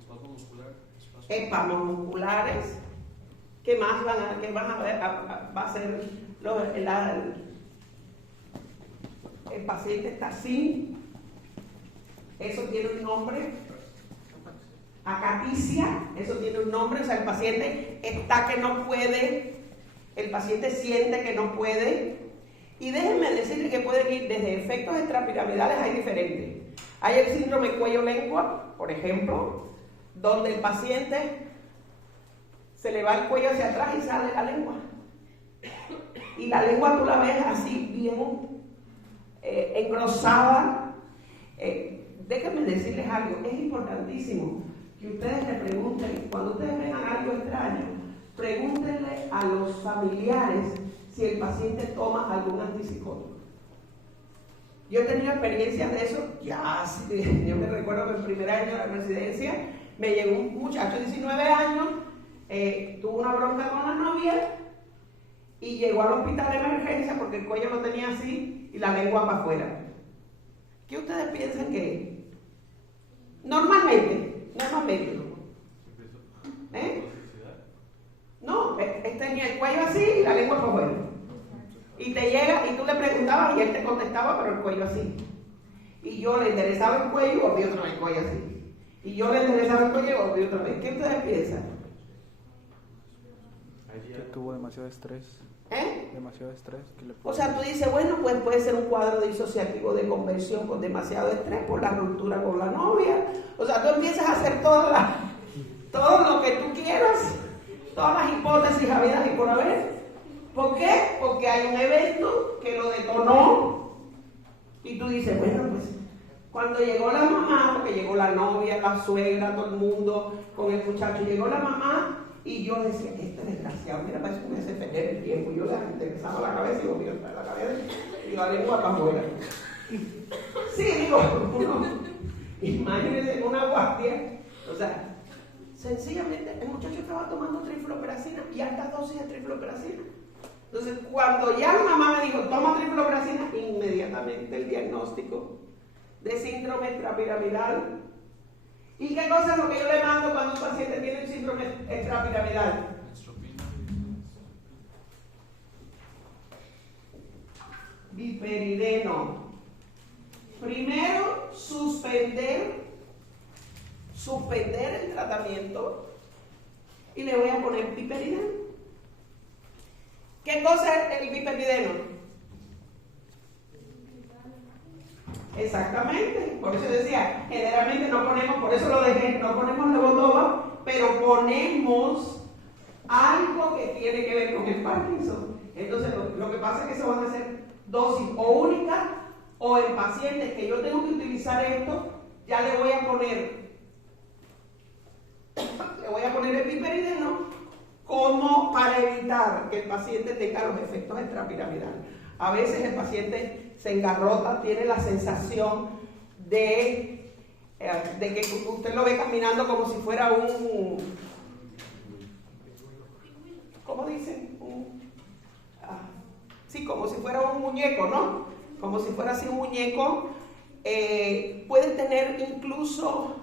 Espasmos musculares. Espasmos musculares. ¿Qué más van a ver? Va a ser el paciente está así. Eso tiene un nombre. Acaticia. Eso tiene un nombre. O sea, el paciente está que no puede. El paciente siente que no puede. Y déjenme decirles que pueden ir desde efectos extrapiramidales, hay diferentes. Hay el síndrome cuello-lengua, por ejemplo, donde el paciente se le va el cuello hacia atrás y sale la lengua. Y la lengua tú la ves así, bien engrosada. Déjenme decirles algo, es importantísimo que ustedes le pregunten, cuando ustedes vean algo extraño, pregúntenle a los familiares si el paciente toma algún antipsicótico. Yo he tenido experiencias de eso, yo me recuerdo que en el primer año de la residencia me llegó un muchacho de 19 años, tuvo una bronca con la novia y llegó al hospital de emergencia porque el cuello lo tenía así y la lengua para afuera. ¿Qué ustedes piensan que es? Normalmente. No, tenía el cuello así y la lengua por fuera. Y te llega y tú le preguntabas y él te contestaba, pero el cuello así. Y yo le enderezaba el cuello y volví otra vez el cuello así. Y yo le enderezaba el cuello y volví otra vez. ¿Qué ustedes piensan? Que tuvo demasiado estrés. Demasiado estrés. O sea, tú dices, bueno, pues puede ser un cuadro disociativo de conversión con demasiado estrés por la ruptura con la novia. O sea, tú empiezas a hacer todo lo que tú quieras, todas las hipótesis habidas y por haber. ¿Por qué? Porque hay un evento que lo detonó y tú dices, bueno, pues cuando llegó la mamá, porque llegó la novia, la suegra, todo el mundo con el muchacho, llegó la mamá y yo decía, este desgraciado, mira, parece que me hace perder el tiempo. Yo le interesaba la cabeza y volví a la cabeza y la lengua para afuera. Sí, digo, imagínense una guardia, o sea, sencillamente el muchacho estaba tomando trifloperacina y altas dosis de trifloperacina. Entonces, cuando ya la mamá me dijo, toma trifloperacina, inmediatamente el diagnóstico de síndrome extrapiramidal. ¿Y qué cosa es lo que yo le mando cuando un paciente tiene un síndrome extrapiramidal? Biperideno. Primero, suspender el tratamiento y le voy a poner biperideno. ¿Qué cosa es el biperideno? Exactamente, por eso decía, generalmente no ponemos, por eso lo dejé, no ponemos levodopa, pero ponemos algo que tiene que ver con el Parkinson. Entonces lo que pasa es que se van a hacer dosis o únicas o en pacientes que yo tengo que utilizar esto, ya le voy a poner el biperideno como para evitar que el paciente tenga los efectos extrapiramidales. A veces el paciente se engarrota, tiene la sensación de que usted lo ve caminando como si fuera ¿cómo dicen? Sí, como si fuera un muñeco, ¿no? Como si fuera así un muñeco. Puede tener incluso,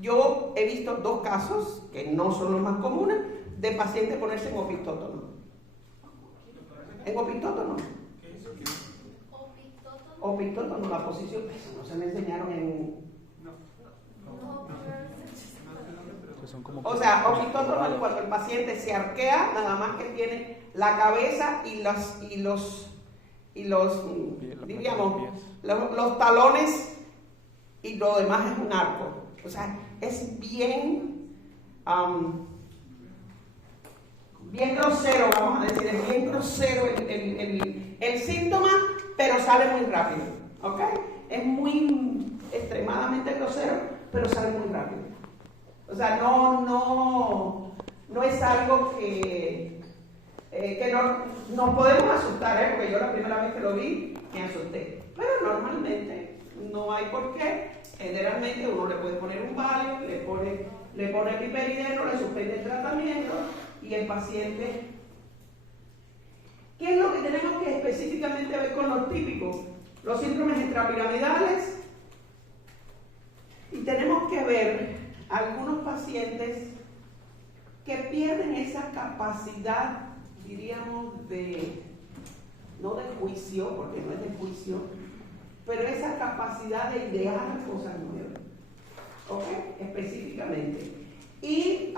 yo he visto 2 casos, que no son los más comunes, de pacientes ponerse en opitótono. ¿En opitótono? Opitótono, la posición, eso no se me enseñaron en... O sea, opitótono es cuando el paciente se arquea, nada más que tiene la cabeza y los talones y lo demás es un arco. O sea, es bien grosero, vamos a decir, es bien grosero el síntoma, pero sale muy rápido, ¿ok? Es muy extremadamente grosero, pero sale muy rápido. O sea, no es algo que no podemos asustar, porque yo la primera vez que lo vi me asusté. Pero normalmente no hay por qué. Generalmente uno le puede poner un Valium, le pone piperideno, le suspende el tratamiento y el paciente... ¿Qué es lo que tenemos que específicamente ver con los típicos? Los síndromes extrapiramidales. Y tenemos que ver algunos pacientes que pierden esa capacidad, diríamos, no de juicio, porque no es de juicio, pero esa capacidad de idear cosas nuevas, ¿ok? Específicamente. Y,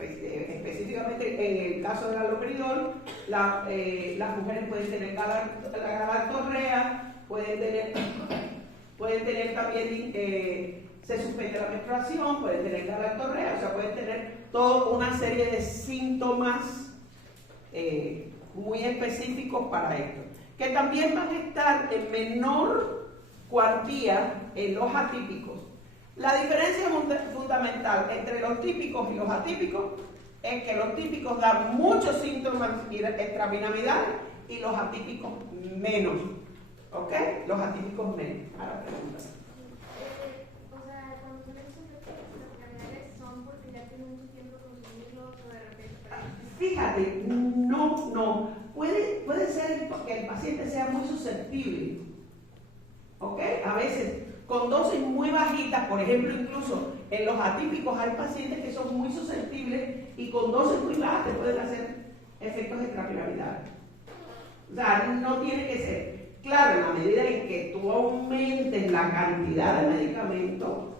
específicamente en el caso del haloperidol, las mujeres pueden tener galactorrea, pueden tener también, se suspende la menstruación, pueden tener galactorrea, o sea, pueden tener toda una serie de síntomas muy específicos para esto, que también van a estar en menor cuantía en los atípicos. La diferencia fundamental entre los típicos y los atípicos es que los típicos dan muchos síntomas extrapiramidales y los atípicos menos. ¿Ok? Los atípicos menos. Ahora pregunta. O sea, cuando son esos extrapiramidales son porque ya tienen mucho tiempo consumirlos o de repente... Fíjate, no. Puede ser que el paciente sea muy susceptible. ¿Ok? A veces con dosis muy bajitas, por ejemplo, incluso en los atípicos hay pacientes que son muy susceptibles y con dosis muy bajas te pueden hacer efectos extrapiramidales. O sea, no tiene que ser. Claro, en la medida en que tú aumentes la cantidad de medicamentos,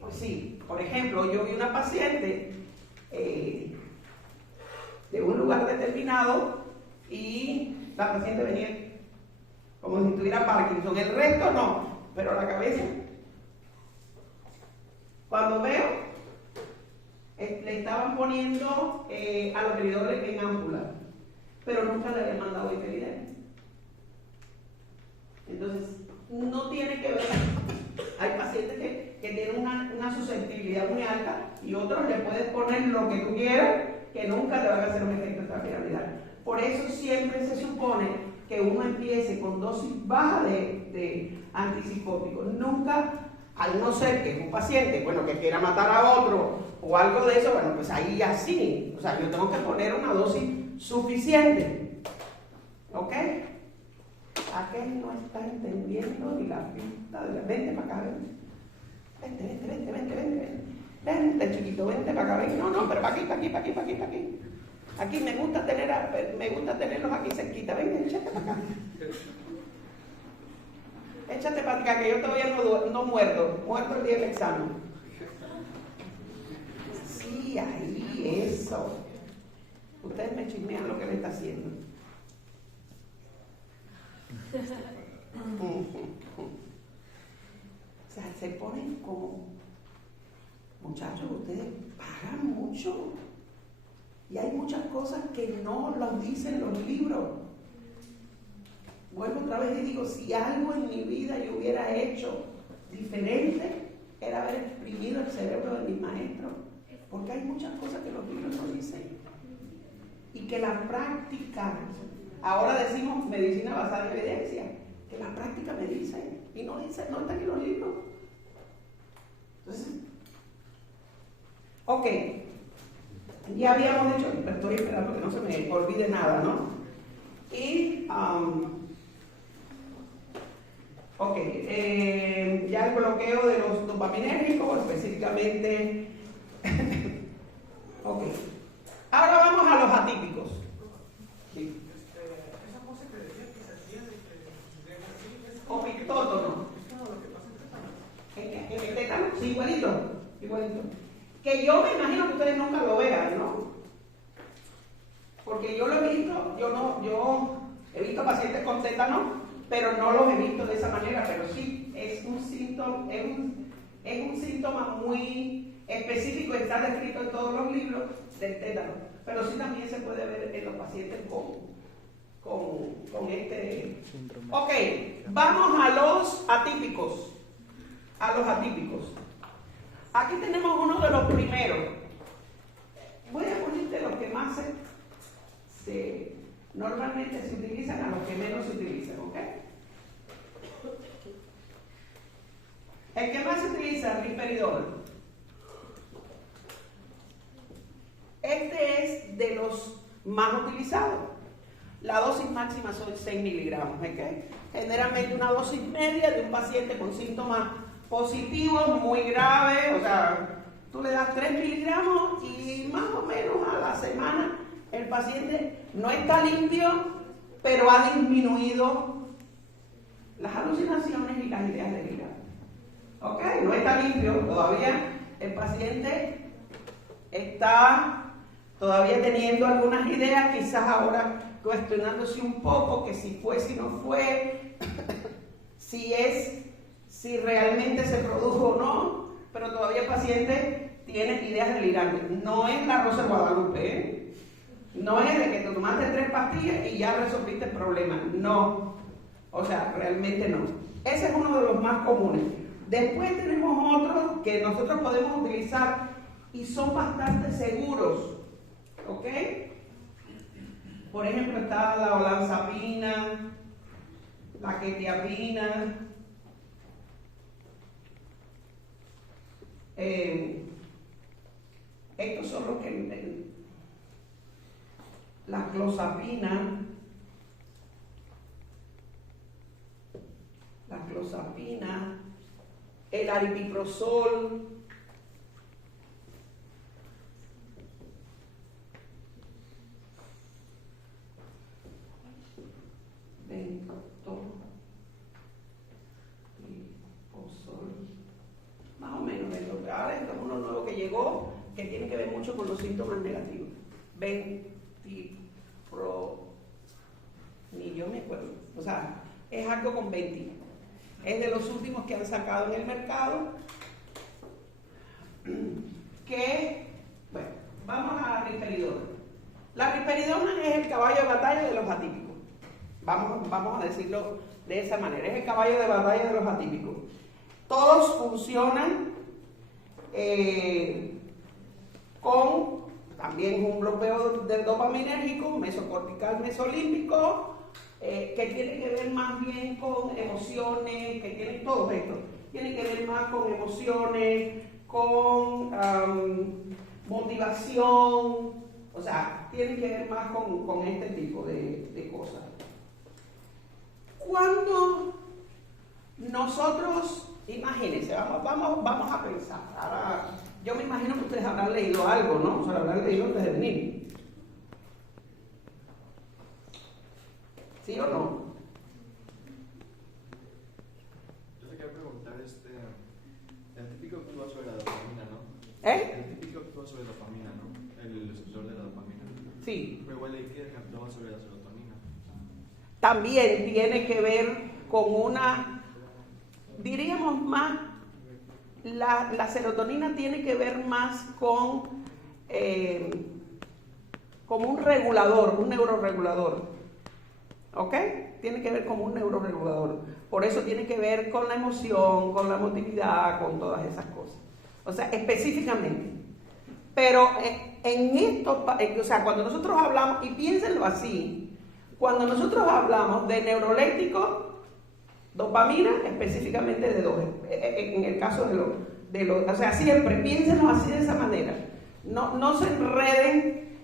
pues sí. Por ejemplo, yo vi una paciente de un lugar determinado y la paciente venía como si tuviera Parkinson. El resto no, pero la cabeza. Cuando veo, le estaban poniendo haloperidol en ámpula, pero nunca le habían mandado iferidel. Entonces, no tiene que ver. Hay pacientes que tienen una susceptibilidad muy alta y otros le puedes poner lo que tú quieras, que nunca te van a hacer un efecto extrapiramidal. Por eso siempre se supone que uno empiece con dosis baja de antipsicóticos. Nunca, al no ser que es un paciente, bueno, que quiera matar a otro o algo de eso, bueno, pues ahí así. O sea, yo tengo que poner una dosis suficiente. ¿Ok? Aquel no está entendiendo ni la pista de la... Vente para acá, vente. Vente, chiquito, vente para acá, vente. No, pero para aquí. Aquí me gusta tenerlos aquí cerquita. Venga, échate para acá. Échate para acá, que yo todavía no muerdo el día del examen. Sí, ahí, eso. Ustedes me chismean lo que le está haciendo. O sea, se ponen como, muchachos, ustedes pagan mucho y hay muchas cosas que no las dicen los libros. Vuelvo otra vez y digo, si algo en mi vida yo hubiera hecho diferente, era haber exprimido el cerebro de mis maestros, porque hay muchas cosas que los libros no dicen y que la práctica, ahora decimos medicina basada en evidencia, que la práctica me dice y no dice, no está en los libros. Entonces, ok, ya habíamos dicho, estoy esperando que no se me olvide nada, ¿no? Y ok, ya el bloqueo de los dopaminérgicos específicamente. Ok, ahora vamos a los atípicos. Sí. Esa cosa que decía que se hacía de que es Opictótono. Es como lo que pasa en tétano. En el tétano, sí, igualito. Que yo me imagino que ustedes nunca lo vean, ¿no? Porque yo lo he visto, yo he visto pacientes con tétano, pero no los he visto de esa manera, pero sí, es un síntoma muy específico, está descrito en todos los libros del tétano, pero sí también se puede ver en los pacientes con este síndrome. Ok, vamos a los atípicos. Aquí tenemos uno de los primeros. Voy a ponerte los que más normalmente se utilizan a los que menos se utilizan, ¿ok? El que más se utiliza, risperidol. Este es de los más utilizados. La dosis máxima son 6 miligramos, ¿ok? Generalmente una dosis media de un paciente con síntomas positivos muy graves, o sea, tú le das 3 miligramos y más o menos a la semana el paciente no está limpio, pero ha disminuido las alucinaciones y las ideas delirantes. ¿Ok? No está limpio, todavía el paciente está todavía teniendo algunas ideas, quizás ahora cuestionándose un poco que si fue, si no fue, si realmente se produjo o no, pero todavía el paciente tiene ideas delirantes. No es la Rosa de Guadalupe, ¿eh? No es de que te tomaste 3 pastillas y ya resolviste el problema, no. O sea, realmente no. Ese es uno de los más comunes. Después tenemos otros que nosotros podemos utilizar y son bastante seguros, ¿ok? Por ejemplo, está la olanzapina, la quetiapina, estos son los que... la clozapina, el aripiprazol, mucho con los síntomas negativos. Ni yo me acuerdo. O sea, es algo con 20. Es de los últimos que han sacado en el mercado. Que, bueno, vamos a la risperidona. La risperidona es el caballo de batalla de los atípicos. Vamos a decirlo de esa manera. Es el caballo de batalla de los atípicos. Todos funcionan con también un bloqueo del dopaminérgico, mesocortical, mesolímbico, que tiene que ver más bien con emociones, que tiene todo esto. Tiene que ver más con emociones, con motivación, o sea, tiene que ver más con este tipo de cosas. Cuando nosotros, imagínense, vamos a pensar, ahora, yo me imagino que ustedes habrán leído algo, ¿no? O sea, habrán leído antes de venir. ¿Sí o no? Yo te quería preguntar, el típico actúa sobre la dopamina, ¿no? ¿Eh? El típico actúa sobre la dopamina, ¿no? El receptor de la dopamina. Sí. Pero igual leí que actúa sobre la serotonina. También tiene que ver con una, diríamos más, la serotonina tiene que ver más con como un regulador, un neuroregulador. ¿Ok? Tiene que ver como un neuroregulador. Por eso tiene que ver con la emoción, con la emotividad, con todas esas cosas. O sea, específicamente. Pero en esto, o sea, cuando nosotros hablamos, y piénsenlo así, cuando nosotros hablamos de neurolépticos, dopamina, específicamente de dos, en el caso de los, o sea, siempre piénsenlo así de esa manera. No se enreden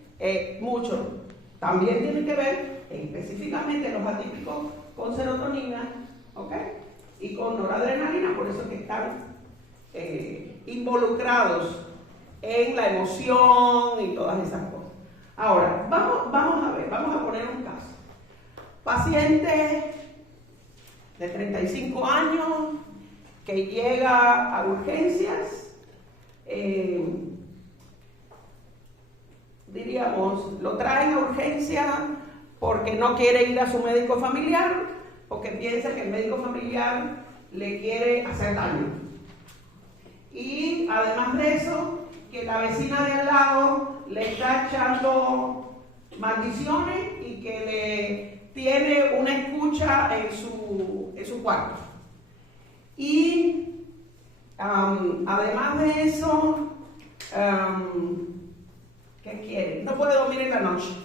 mucho. También tiene que ver específicamente los atípicos con serotonina, ¿ok? Y con noradrenalina, por eso que están involucrados en la emoción y todas esas cosas. Ahora, vamos a ver, vamos a poner un caso. Paciente de 35 años que llega a urgencias, diríamos, lo traen a urgencia porque no quiere ir a su médico familiar, porque piensa que el médico familiar le quiere hacer daño. Y además de eso, que la vecina de al lado le está echando maldiciones y que le tiene una escucha en su cuarto. Y además de eso, ¿qué quiere? No puede dormir en la noche.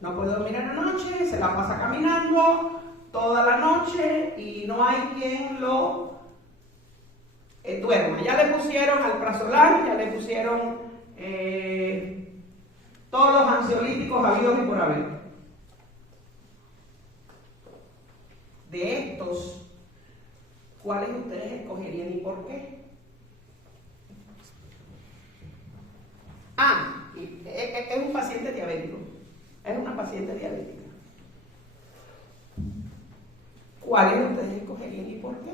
No puede dormir en la noche, se la pasa caminando toda la noche y no hay quien lo duerma. Ya le pusieron alprazolam, ya le pusieron todos los ansiolíticos habidos y por haber. De estos, ¿cuáles ustedes escogerían y por qué? Es un paciente diabético. Es una paciente diabética. ¿Cuáles ustedes escogerían y por qué?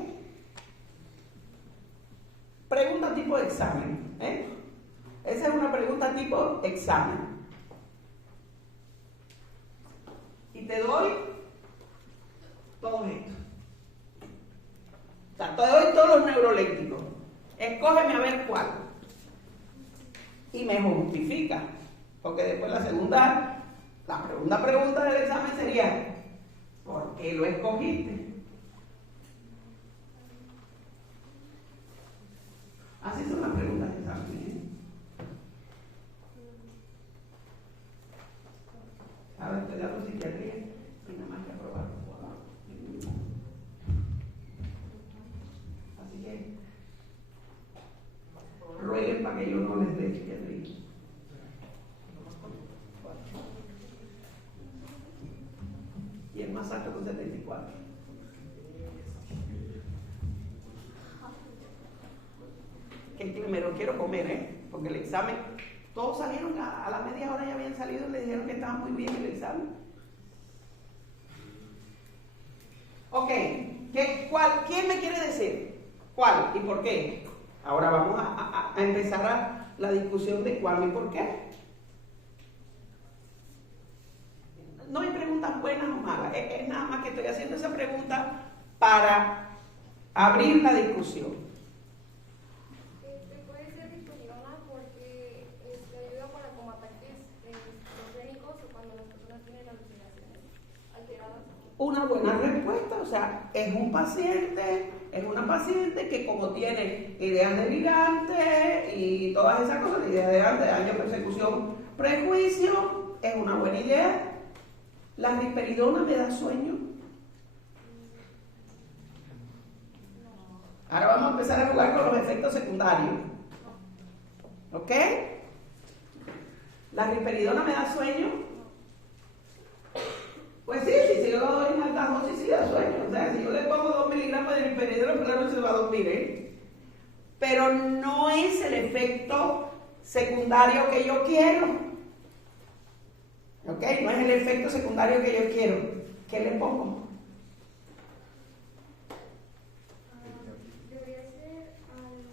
Pregunta tipo de examen. Esa es una pregunta tipo examen. Y te doy todo esto. O sea, te doy todos los neurolépticos. Escógeme a ver cuál. Y me justifica. Porque después la segunda pregunta del examen sería, ¿por qué lo escogiste? Así son las preguntas del examen. A ver, te da tu psiquiatría y nada más que aprobar. Así que rueguen para que yo no les dé psiquiatría. Y el más alto con 74. Que me lo quiero comer, porque el examen, todos salieron a la media hora, ya habían salido y le dijeron que estaba muy bien el examen. Ok, ¿quién me quiere decir? ¿Cuál y por qué? Ahora vamos a empezar la discusión de cuándo y por qué. No hay preguntas buenas o malas, es nada más que estoy haciendo esa pregunta para abrir la discusión. Puede ser difusona porque ayuda para como ataques esquizofrénicos o cuando las personas tienen alucinaciones alteradas. Una buena respuesta, o sea, es una paciente que como tiene ideas delirantes y todas esas cosas, ideas delirantes, daño, persecución, prejuicio, es una buena idea. La risperidona me da sueño. Ahora vamos a empezar a jugar con los efectos secundarios. ¿Ok? ¿La risperidona me da sueño? Pues sí, si yo lo doy en alta dosis, sí da sueño. O sea, si yo le pongo 2 miligramos de risperidona, pues la noche se va a dormir, ¿eh? Pero no es el efecto secundario que yo quiero. ¿Ok? No es el efecto secundario que yo quiero. ¿Qué le pongo? Debería ser alpirosol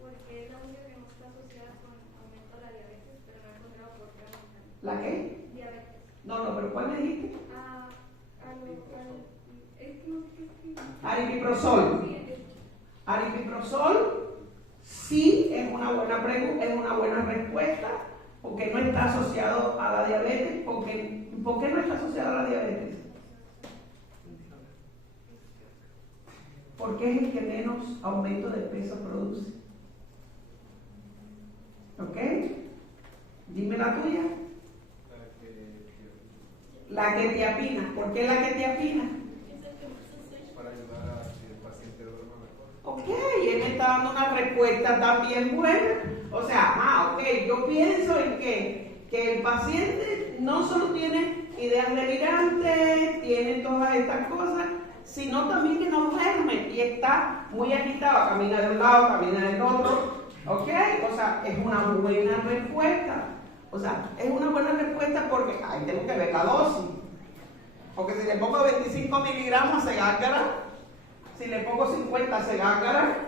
porque es la única que no está asociada con aumento de la diabetes, pero no he encontrado por qué aumentar. ¿La qué? Diabetes. No, pero ¿cuál me dijiste? Es que no sé qué es. Aripiprazol. Sí, Aripiprazol sí es una buena pregunta, es una buena respuesta, porque no está asociado a la diabetes. ¿Por qué no está asociado a la diabetes? Porque es el que menos aumento de peso produce. ¿Ok? Dime la tuya. La quetiapina. ¿Por qué la quetiapina? Para ayudar a que el paciente duerma mejor. Ok, él me está dando una respuesta también buena. O sea, ok, yo pienso en que el paciente no solo tiene ideas delirantes, tiene todas estas cosas, sino también que no duerme y está muy agitado, camina de un lado, camina del otro. Ok, o sea, es una buena respuesta. O sea, es una buena respuesta porque ahí tengo que ver la dosis. Porque si le pongo 25 miligramos se gárgara, si le pongo 50 se gárgara,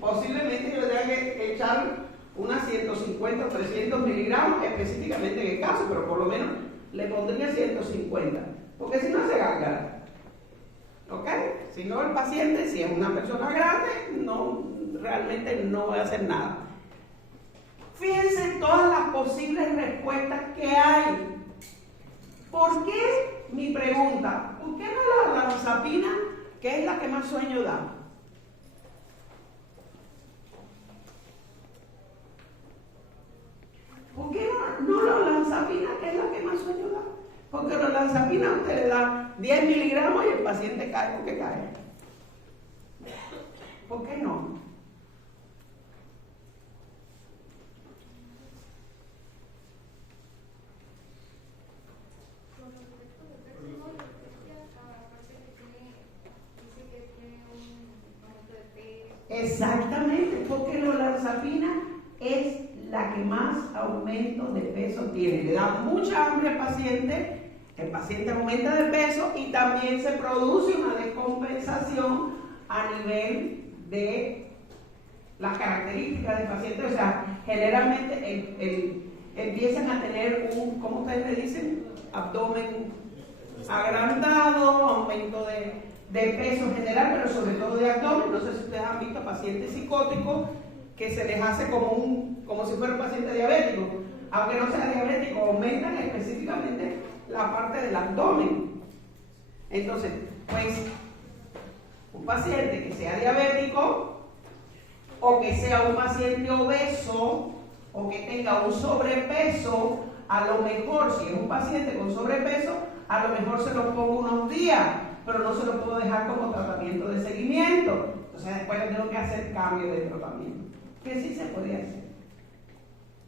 posiblemente yo le tenga que echar unas 150 o 300 miligramos, específicamente en el caso, pero por lo menos le pondría 150, porque si no se gárgara. ¿Ok? Si no, el paciente, si es una persona grande, realmente no va a hacer nada. Fíjense en todas las posibles respuestas que hay. ¿Por qué? Mi pregunta, ¿por qué no la olanzapina, que es la que más sueño da? ¿Por qué no la olanzapina, que es la que más sueño da? Porque la olanzapina usted le da 10 miligramos y el paciente cae porque cae. ¿Por qué no? Exactamente, porque la olanzapina es la que más aumento de peso tiene. Le da mucha hambre al paciente, el paciente aumenta de peso y también se produce una descompensación a nivel de las características del paciente. O sea, generalmente empiezan a tener ¿cómo ustedes le dicen? Abdomen agrandado, aumento de peso general, pero sobre todo de abdomen. No sé si ustedes han visto pacientes psicóticos que se les hace como si fuera un paciente diabético. Aunque no sea diabético, aumentan específicamente la parte del abdomen. Entonces, pues, un paciente que sea diabético o que sea un paciente obeso o que tenga un sobrepeso, a lo mejor, si es un paciente con sobrepeso, a lo mejor se lo pongo unos días, pero no se lo puedo dejar como tratamiento de seguimiento. Entonces después le tengo que hacer cambio de tratamiento. Que sí se puede hacer.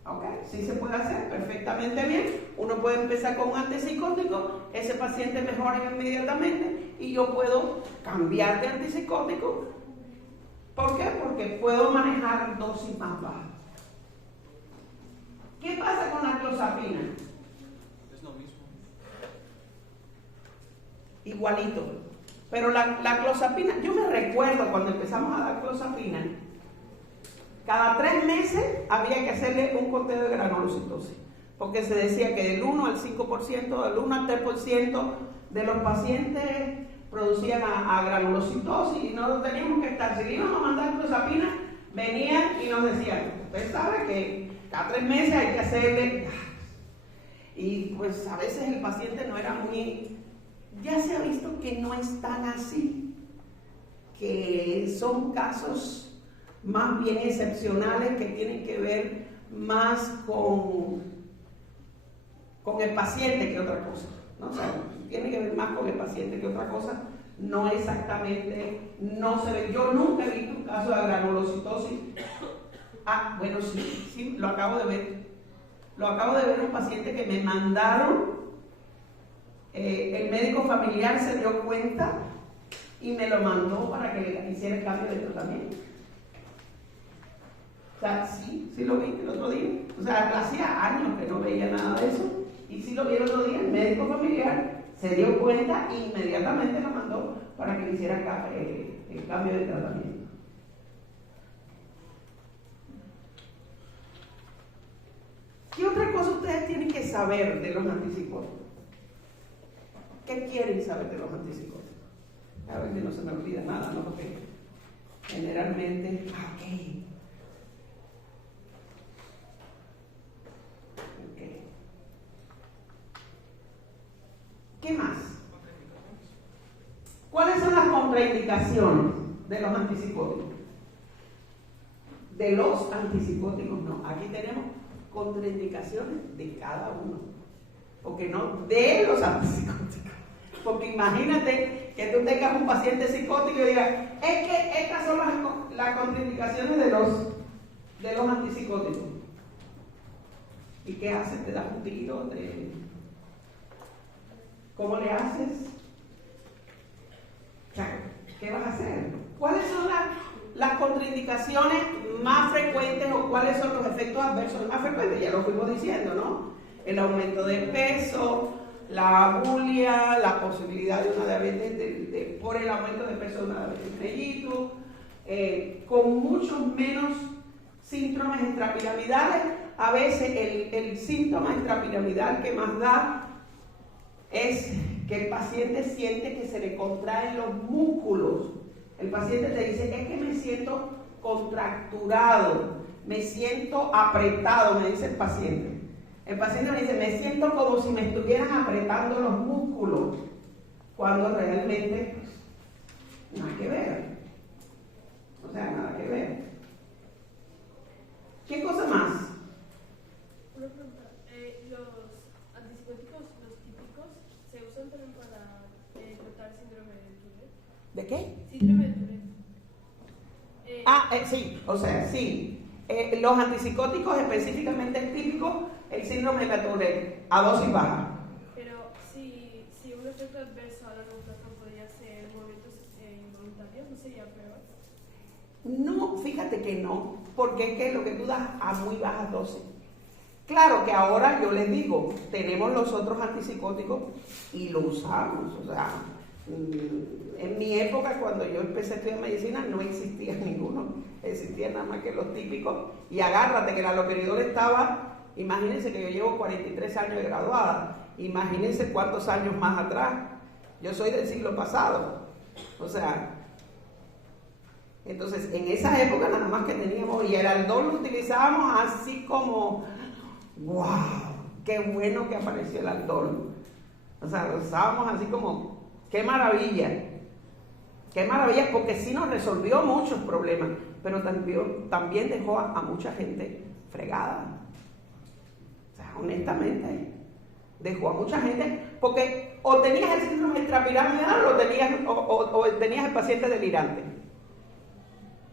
¿Ok? Sí se puede hacer perfectamente bien. Uno puede empezar con un antipsicótico, ese paciente mejora inmediatamente y yo puedo cambiar de antipsicótico. ¿Por qué? Porque puedo manejar dosis más bajas. ¿Qué pasa con la clozapina? Es lo mismo. Igualito. Pero la clozapina, yo me recuerdo cuando empezamos a dar clozapina, Cada 3 meses había que hacerle un conteo de granulocitosis, porque se decía que del 1 al 5%, del 1 al 3% de los pacientes producían a granulocitosis y no teníamos que estar. Si le íbamos a mandar clozapina, venían y nos decían, usted sabe que cada 3 meses hay que hacerle. Y pues a veces el paciente no era muy. Ya se ha visto que no es tan así, que son casos más bien excepcionales que tienen que ver más con el paciente que otra cosa, ¿no? O sea, tiene que ver más con el paciente que otra cosa, no exactamente, no se ve. Yo nunca he visto un caso de granulocitosis. Ah, bueno, sí, lo acabo de ver. Lo acabo de ver un paciente que me mandaron, el médico familiar se dio cuenta y me lo mandó para que le hiciera el cambio de tratamiento. O sea, sí lo vi el otro día. O sea, hacía años que no veía nada de eso. Y sí lo vi el otro día, el médico familiar se dio cuenta e inmediatamente lo mandó para que le hiciera el cambio de tratamiento. ¿Qué otra cosa ustedes tienen que saber de los antipsicóticos? ¿Qué quieren saber de los antipsicóticos? A ver que no se me olvida nada, ¿no? Porque generalmente, ok. ¿Qué más? ¿Cuáles son las contraindicaciones de los antipsicóticos? De los antipsicóticos no. Aquí tenemos contraindicaciones de cada uno. Porque no de los antipsicóticos. Porque imagínate que tú tengas un paciente psicótico y digas, es que estas son las contraindicaciones de los antipsicóticos. ¿Y qué haces? ¿Te das un tiro? ¿Cómo le haces? ¿Qué vas a hacer? ¿Cuáles son las contraindicaciones más frecuentes o cuáles son los efectos adversos más frecuentes? Ya lo fuimos diciendo, ¿no? El aumento de peso, la bulia, la posibilidad de una diabetes por el aumento de peso de una diabetes mellitus, con muchos menos síntomas extrapiramidales. A veces el síntoma extrapiramidal que más da es que el paciente siente que se le contraen los músculos. El paciente te dice, es que me siento contracturado, me siento apretado, me dice el paciente. El paciente me dice, me siento como si me estuvieran apretando los músculos, cuando realmente nada que ver. O sea, nada que ver. ¿Qué cosa más? Una pregunta. Los antipsicóticos, los típicos, ¿se usan también para tratar síndrome de Tourette? ¿De qué? Síndrome de Tourette. Sí, o sea, sí. Los antipsicóticos específicamente es típico el síndrome de Tourette a dosis baja. Pero si un efecto adverso a largo plazo podría ser movimientos involuntarios, ¿no sería peor? No, fíjate que no, porque es que lo que tú das a muy bajas dosis. Claro que ahora yo les digo, tenemos los otros antipsicóticos y lo usamos. O sea, en mi época, cuando yo empecé a estudiar medicina, no existía ninguno. Existía nada más que los típicos. Y agárrate que el haloperidol estaba, imagínense que yo llevo 43 años de graduada. Imagínense cuántos años más atrás. Yo soy del siglo pasado. O sea, entonces en esa época nada más que teníamos, y el aldol lo utilizábamos así como, ¡wow! ¡Qué bueno que apareció el aldol! O sea, lo usábamos así como, ¡qué maravilla! ¡Qué maravilla! Porque sí nos resolvió muchos problemas, pero también dejó a mucha gente fregada. O sea, honestamente, dejó a mucha gente, porque o tenías el síndrome extrapiramidal o tenías el paciente delirante.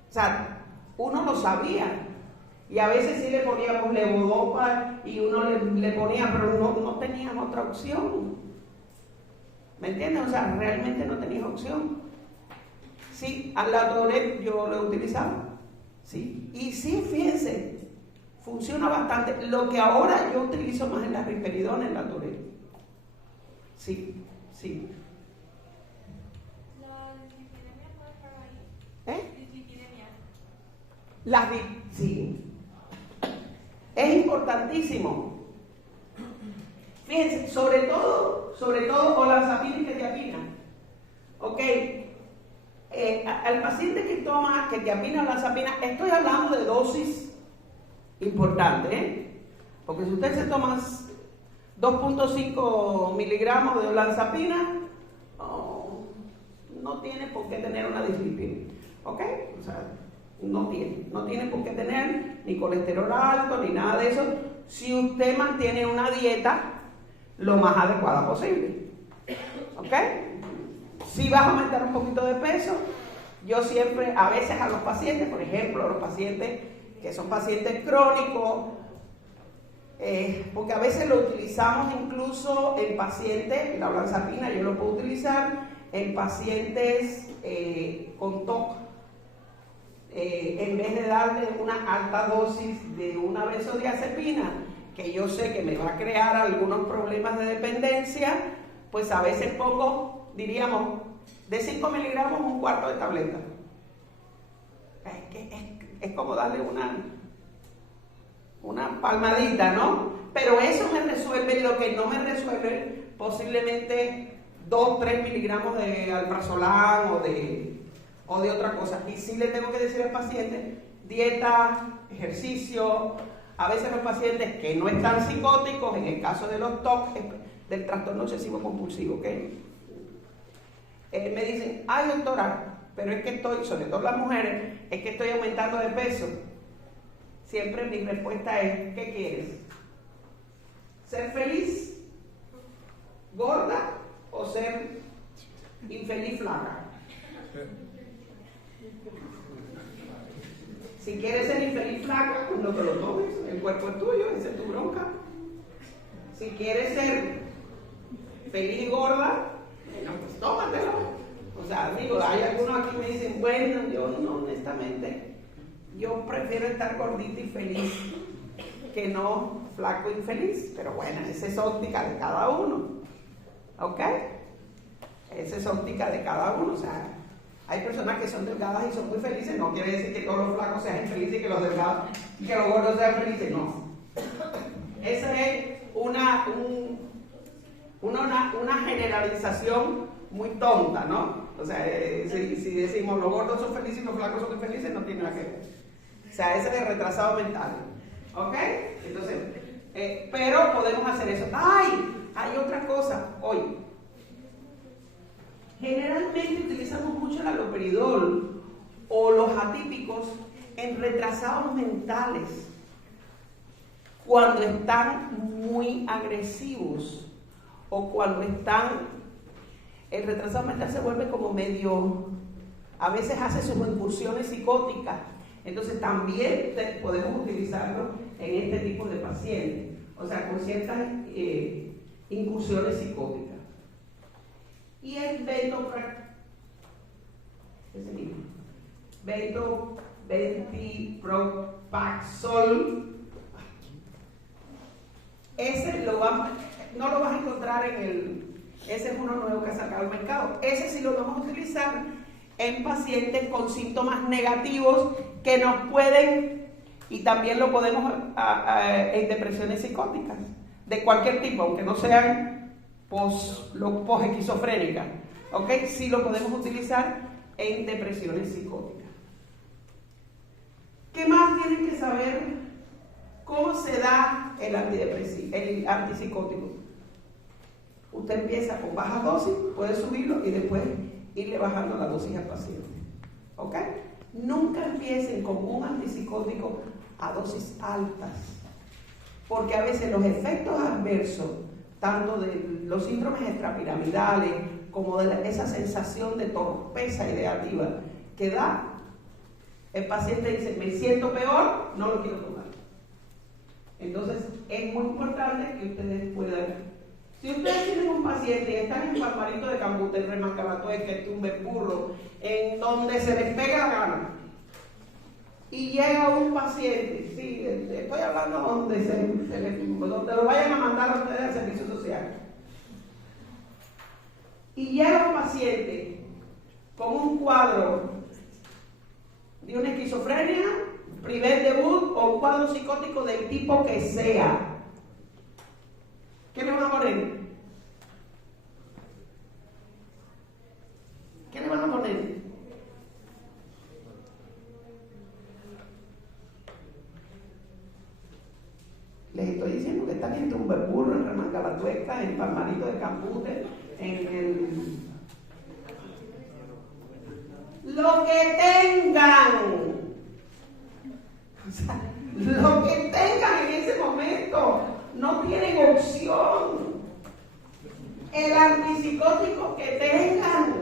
O sea, uno lo sabía. Y a veces sí le poníamos levodopa y uno le ponía, pero no tenías otra opción. ¿Me entiendes? O sea, realmente no tenías opción. Sí, al Tourette yo lo he utilizado. Sí. Y sí, fíjense, funciona bastante. Lo que ahora yo utilizo más es la risperidona en la Tourette. Sí, sí. ¿La dislipidemia puede estar ahí? ¿Eh? Dislipidemia. Sí. Es importantísimo. Fíjense, sobre todo olanzapina y quetiapina. ¿Ok? Al paciente que toma quetiapina o olanzapina, estoy hablando de dosis importantes, ¿eh? Porque si usted se toma 2.5 miligramos de olanzapina, no tiene por qué tener una dislipidemia, ¿ok? O sea, no tiene por qué tener ni colesterol alto ni nada de eso, si usted mantiene una dieta lo más adecuada posible, ¿ok? Si vas a aumentar un poquito de peso, yo siempre, a veces a los pacientes, por ejemplo, los pacientes que son pacientes crónicos, porque a veces lo utilizamos incluso en pacientes, la olanzapina yo lo puedo utilizar en pacientes con TOC, en vez de darle una alta dosis de una benzodiazepina, que yo sé que me va a crear algunos problemas de dependencia, pues a veces pongo, diríamos, de 5 miligramos un cuarto de tableta. Es como darle una palmadita, ¿no? Pero eso me resuelve. Lo que no me resuelve posiblemente 2-3 miligramos de alprazolam o de otra cosa. Y sí le tengo que decir al paciente, dieta, ejercicio. A veces los pacientes que no están psicóticos, en el caso de los TOC, del trastorno obsesivo compulsivo, ¿ok? Me dicen, ay doctora, pero es que estoy, sobre todo las mujeres, es que estoy aumentando de peso. Siempre mi respuesta es, ¿qué quieres? ¿Ser feliz, gorda o ser infeliz, flaca? Si quieres ser infeliz, flaca, pues no te lo tomes, el cuerpo es tuyo, esa es tu bronca. Si quieres ser feliz y gorda, bueno, pues tómatelo. O sea, digo, hay algunos aquí que me dicen, bueno, yo no, honestamente, yo prefiero estar gordita y feliz que no flaco y infeliz. Pero bueno, esa es óptica de cada uno. ¿Ok? Esa es óptica de cada uno. O sea, hay personas que son delgadas y son muy felices. No quiere decir que todos los flacos sean infelices y que los delgados y que los gordos sean felices. No. Esa es una generalización muy tonta, ¿no? O sea, si decimos los gordos son felices y los flacos son infelices, no tiene nada que ver. O sea, ese es retrasado mental. ¿Ok? Entonces, pero podemos hacer eso. ¡Ay! Hay otra cosa. Hoy, generalmente utilizamos mucho el haloperidol o los atípicos en retrasados mentales cuando están muy agresivos o cuando están. El retrasado mental se vuelve como medio, a veces hace sus incursiones psicóticas, entonces también podemos utilizarlo en este tipo de pacientes, o sea, con ciertas incursiones psicóticas. Y el betopropaxol, ese no lo vas a encontrar ese es uno nuevo que ha sacado al mercado. Ese sí lo vamos a utilizar en pacientes con síntomas negativos que nos pueden, y también lo podemos en depresiones psicóticas, de cualquier tipo, aunque no sean post-esquizofrénicas. ¿Ok? Sí lo podemos utilizar en depresiones psicóticas. ¿Qué más tienen que saber? ¿Cómo se da el antipsicótico? Usted empieza con baja dosis, puede subirlo y después irle bajando la dosis al paciente. ¿Ok? Nunca empiecen con un antipsicótico a dosis altas, porque a veces los efectos adversos, tanto de los síndromes extrapiramidales como de esa sensación de torpeza ideativa que da, el paciente dice, me siento peor, no lo quiero tomar. Entonces, es muy importante que ustedes puedan. Si ustedes tienen un paciente y están en Palmarito de Cambuta, en Remancabatue, en Tumbepurro, en donde se les pega la gana, y llega un paciente, sí, estoy hablando donde lo vayan a mandar a ustedes al servicio social, y llega un paciente con un cuadro de una esquizofrenia primer debut o un cuadro psicótico del tipo que sea. ¿Qué le van a poner? ¿Qué le van a poner? Les estoy diciendo que están en Tumbeburro, en Remangalatueca, en Palmarito de Campute, en lo que tengan. O sea, lo que tengan en ese momento. No tienen opción. El antipsicótico que tengan.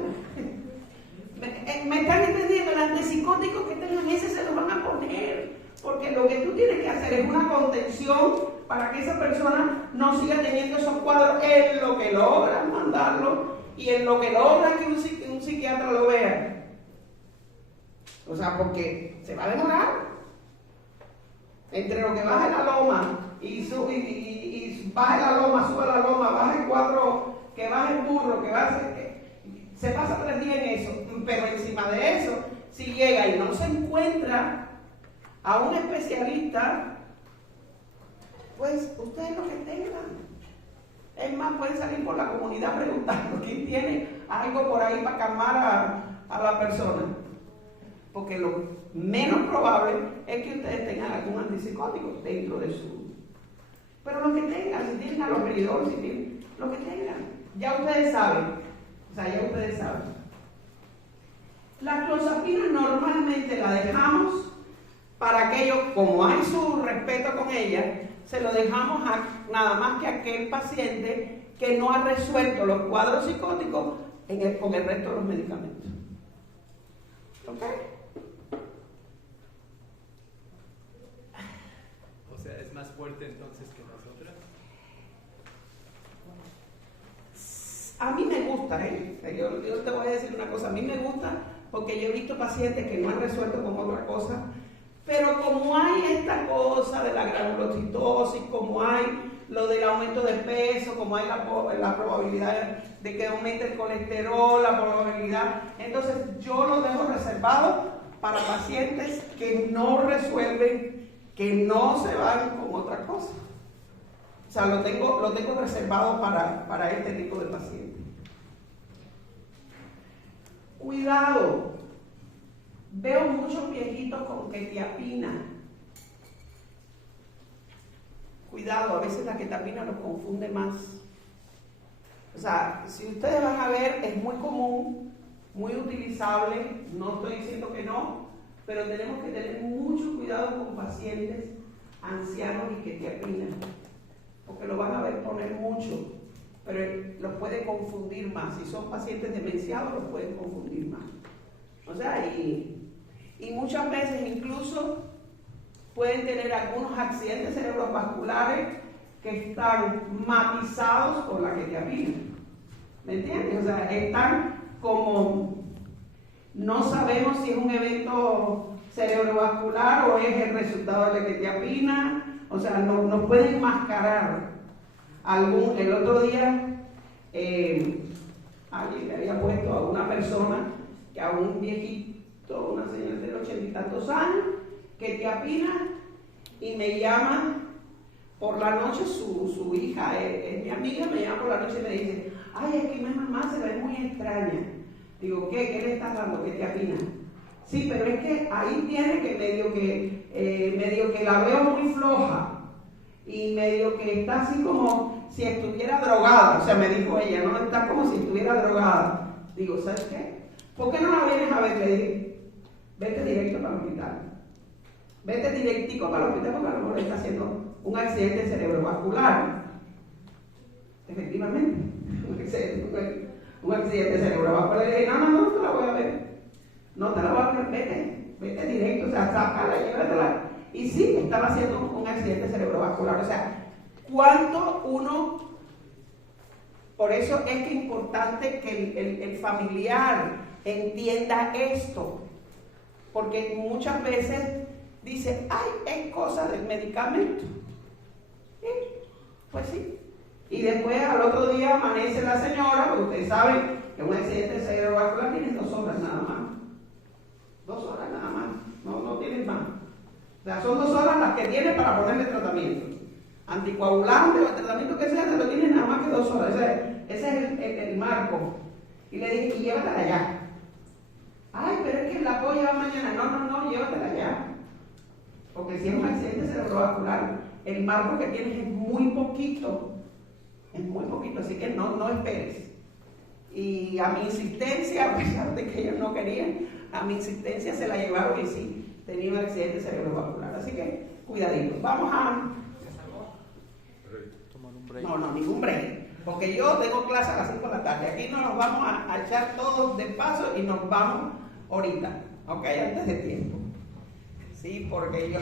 ¿Me están entendiendo? El antipsicótico que tengan, ese se lo van a poner. Porque lo que tú tienes que hacer es una contención para que esa persona no siga teniendo esos cuadros en lo que logran mandarlo y en lo que logra que un psiquiatra lo vea. O sea, porque se va a demorar. Entre lo que baja la loma y baja la loma, sube la loma, baja el cuadro, que baja el burro, que baja, se pasa 3 días en eso. Pero encima de eso, si llega y no se encuentra a un especialista, pues ustedes lo que tengan. Es más, pueden salir por la comunidad preguntando quién tiene algo por ahí para calmar a la persona. Porque lo menos probable es que ustedes tengan algún antipsicótico dentro de su... Pero lo que tengan, si tienen aloperidol, si tienen lo que tengan, ya ustedes saben. O sea, ya ustedes saben. La clozapina normalmente la dejamos para aquellos, como hay su respeto con ella, se lo dejamos nada más que a aquel paciente que no ha resuelto los cuadros psicóticos con el resto de los medicamentos. ¿Ok? O sea, es más fuerte entonces que las otras. A mí me gusta, yo te voy a decir una cosa, a mí me gusta porque yo he visto pacientes que no han resuelto con otra cosa, pero como hay esta cosa de la granulocitosis, como hay lo del aumento de peso, como hay la probabilidad de que aumente el colesterol, la probabilidad, entonces yo lo dejo reservado para pacientes que no resuelven, que no se van con otra cosa. O sea, lo tengo reservado para este tipo de pacientes. Cuidado, veo muchos viejitos con quetiapina. Cuidado, a veces la quetiapina los confunde más. O sea, si ustedes van a ver, es muy común, muy utilizable, no estoy diciendo que no, pero tenemos que tener mucho cuidado con pacientes ancianos y quetiapina, porque lo van a ver poner mucho, pero los puede confundir más. Si son pacientes demenciados, los pueden confundir más. O sea, y muchas veces incluso pueden tener algunos accidentes cerebrovasculares que están matizados por la quetiapina. ¿Me entiendes? O sea, están como, no sabemos si es un evento cerebrovascular o es el resultado de la quetiapina. O sea, nos pueden enmascarar. El otro día alguien le había puesto a una persona, que a un viejito, una señora de 80 y tantos años, quetiapina, y me llama por la noche, su hija, es mi amiga, me llama por la noche y me dice: ay, es que mi mamá se ve muy extraña. Digo, ¿qué le estás dando? Quetiapina. Sí, pero es que ahí tiene que medio que la veo muy floja y medio que está así como si estuviera drogada. O sea, me dijo ella, no, está como si estuviera drogada. Digo, ¿sabes qué? ¿Por qué no la vienes a ver? Le dije, vete directo para el hospital. Vete directico para el hospital porque a lo mejor está haciendo un accidente cerebrovascular. Efectivamente, un accidente cerebrovascular. Le dije, no te la voy a ver. No te la voy a ver, vete directo, o sea, sácala, llévatela. Y sí, estaba haciendo un accidente cerebrovascular. O sea, ¿cuánto uno? Por eso es que es importante que el familiar entienda esto. Porque muchas veces dice, ay, es cosa del medicamento. ¿Sí? Pues sí. Y después al otro día amanece la señora, porque ustedes saben que un accidente cerebrovascular tiene 2 horas nada más. 2 horas nada más, no tienen más. sea, son 2 horas las que tiene para ponerle tratamiento. Anticoagulante o el tratamiento que sea, se lo tiene nada más que 2 horas. Ese es el marco. Y le dije, y llévatela allá. Ay, pero es que la puedo llevar mañana. No, llévatela allá. Porque si es un accidente cerebrovascular, el marco que tienes es muy poquito. Es muy poquito, así que no esperes. Y a mi insistencia, a pesar de que ellos no querían, a mi insistencia se la llevaron y sí, tenía un accidente cerebrovascular. Así que, cuidadito. Vamos a... Tomar un break. No, ningún break. Porque yo tengo clase a las 5 de la tarde. Aquí no nos vamos a echar todos de paso y nos vamos ahorita. Ok, antes de tiempo. Sí, porque yo...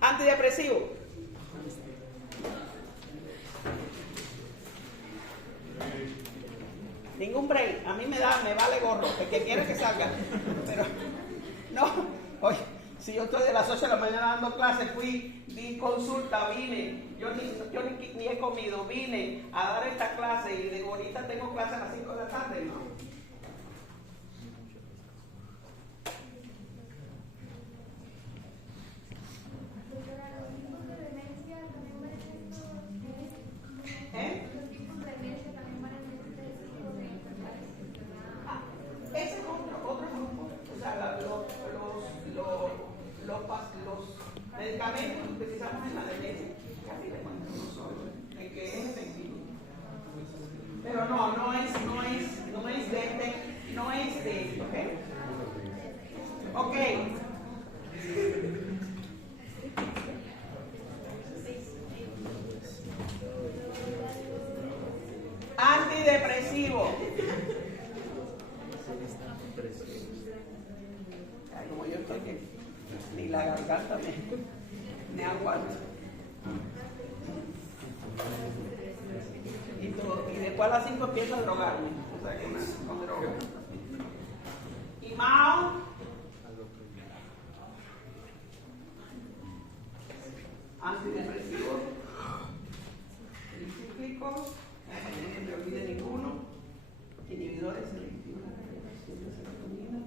Antidepresivo. Ningún break. A mí me vale gorro. El que quiere que salga. Pero, no. Oye, si yo estoy de las 8 de la mañana dando clases, di consulta, vine. Yo ni he comido, vine a dar esta clase y digo, ahorita tengo clase a las 5 de la tarde, ¿no? Ese es otro grupo, o sea, los medicamentos que utilizamos en la demencia, casi de cuenta no son, en que es efectivo. Pero no es de esto, ¿ok? Ok. Antidepresivo. Ay, como yo estoy que ni la garganta me aguanta. Y después a las 5 empiezo a drogarme. O sea, que con droga. Y Mao. Antidepresivo. Tricíclicos. No se me olvide ninguno. Inhibidores selectivos de la regulación de serotonina.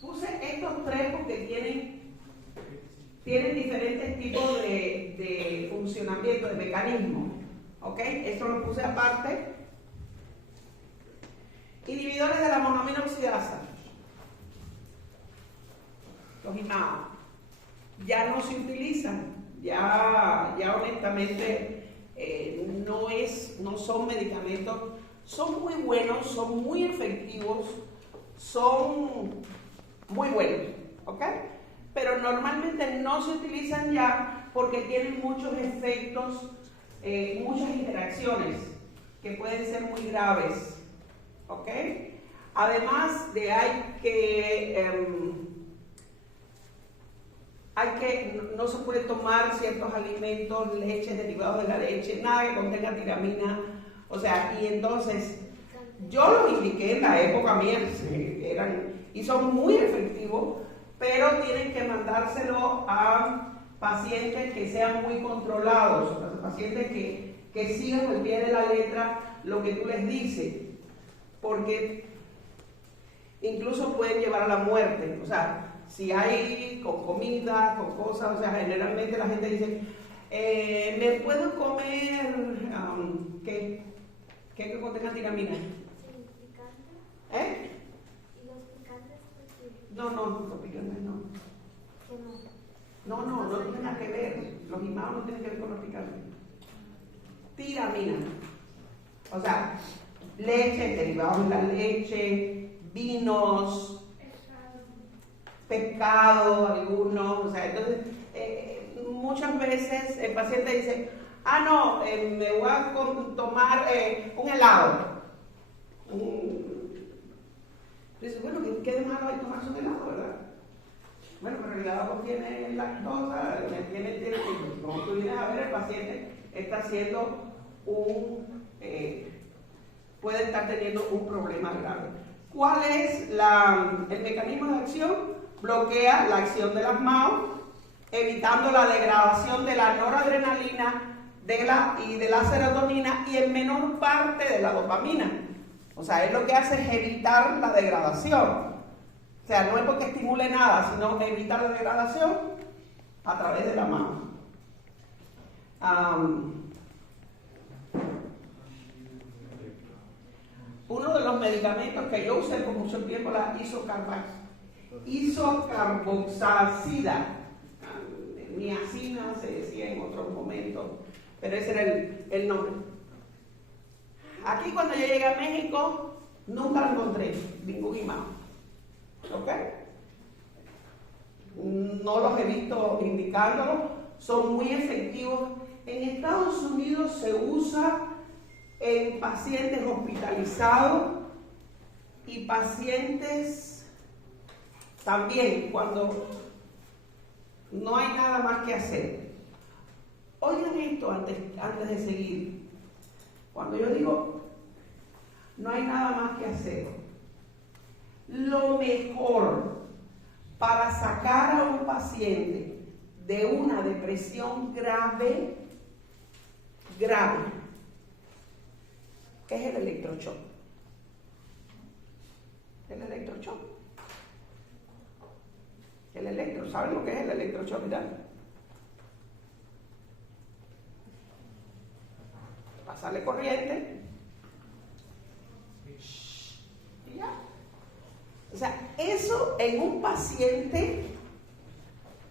Puse estos 3 porque tienen diferentes tipos de funcionamiento, de mecanismo. ¿Ok? Esto lo puse aparte. Inhibidores de la monoamina oxidasa. Los IMAO. Ya no se utilizan. Ya honestamente no son medicamentos. Son muy buenos, son muy efectivos, son muy buenos, ¿ok? Pero normalmente no se utilizan ya porque tienen muchos efectos, muchas interacciones que pueden ser muy graves, ¿ok? Además de no se puede tomar ciertos alimentos, leches, derivados de la leche, nada que contenga tiramina. O sea, y entonces, yo los indiqué en la época mía, y son muy efectivos, pero tienen que mandárselo a pacientes que sean muy controlados, pacientes que sigan al pie de la letra lo que tú les dices, porque incluso pueden llevar a la muerte. O sea, si hay con comida, con cosas, o sea, generalmente la gente dice, ¿me puedo comer qué que contenga tiramina? Sí, picante. ¿Eh? ¿Y los picantes? No, los picantes no. No tiene nada que ver. Los IMAO no tienen que ver con los picantes. Tiramina. O sea, leche, derivados de la leche, vinos, pescado, algunos, o sea, entonces muchas veces el paciente dice, no, me voy a tomar un helado. Dice, bueno, ¿qué de malo hay tomarse un helado, verdad? Bueno, pero el helado contiene lactosa, como tú vienes a ver, el paciente está haciendo puede estar teniendo un problema grave. ¿Cuál es el mecanismo de acción? Bloquea la acción de las MAO, evitando la degradación de la noradrenalina y de la serotonina y en menor parte de la dopamina. O sea, es lo que hace es evitar la degradación. O sea, no es porque estimule nada, sino evitar la degradación a través de la MAO. Uno de los medicamentos que yo usé por mucho tiempo, la isocarboxacida, niacina se decía en otros momentos, pero ese era el nombre. Aquí cuando yo llegué a México, nunca lo encontré, ningún imán. ¿Ok? No los he visto indicándolo, son muy efectivos. En Estados Unidos se usa en pacientes hospitalizados y pacientes también cuando no hay nada más que hacer. Oigan esto antes de seguir. Cuando yo digo no hay nada más que hacer, lo mejor para sacar a un paciente de una depresión grave es el electroshock. ¿Saben lo que es el electroshock? Mirad. Pasarle corriente y ya. O sea, eso en un paciente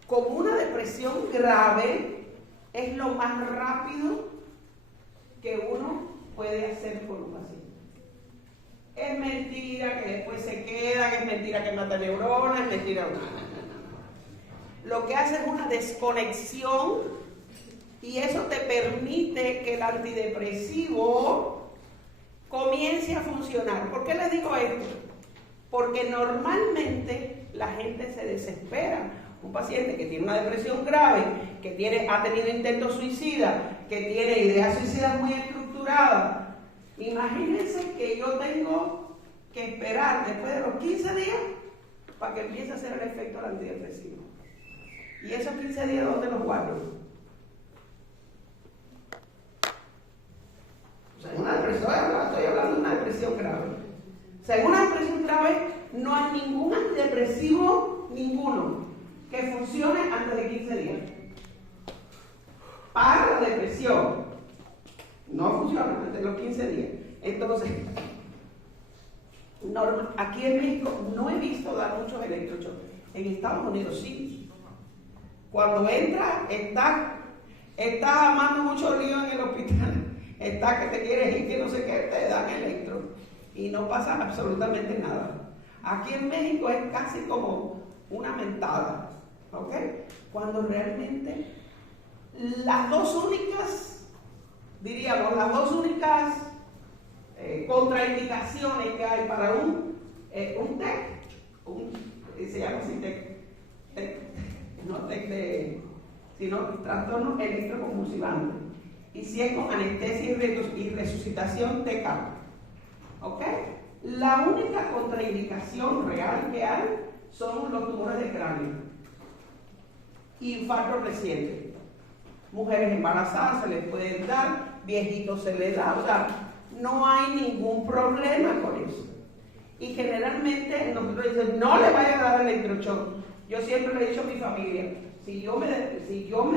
con una depresión grave es lo más rápido que uno puede hacer con un paciente. Es mentira que después se queda, que es mentira que mata neuronas, es mentira. No. Lo que hace es una desconexión y eso te permite que el antidepresivo comience a funcionar. ¿Por qué les digo esto? Porque normalmente la gente se desespera. Un paciente que tiene una depresión grave, que ha tenido intentos suicidas, que tiene ideas suicidas muy estructuradas. Imagínense que yo tengo que esperar después de los 15 días para que empiece a hacer el efecto del antidepresivo. ¿Y esos 15 días dónde los guardo? O sea, en una depresión, estoy hablando de una depresión grave. O sea, en una depresión grave no hay ningún antidepresivo, ninguno, que funcione antes de 15 días. Para la depresión, no funciona antes de los 15 días. Entonces, aquí en México no he visto dar muchos electroshocks. En Estados Unidos sí. Cuando entra, está amando mucho lío en el hospital. Está que te quieres ir, que no sé qué, te dan electro. Y no pasa absolutamente nada. Aquí en México es casi como una mentada. ¿Ok? Cuando realmente las dos únicas contraindicaciones que hay para un TEC, se llama así sino trastorno electroconvulsivante. Y si es con anestesia y resucitación, TECA. ¿Ok? La única contraindicación real que hay son los tumores de cráneo. Infarto reciente. Mujeres embarazadas se les pueden dar, viejitos se les da, o sea, no hay ningún problema con eso. Y generalmente nosotros decimos, no le vaya a dar electroshock. Yo siempre le he dicho a mi familia, si yo me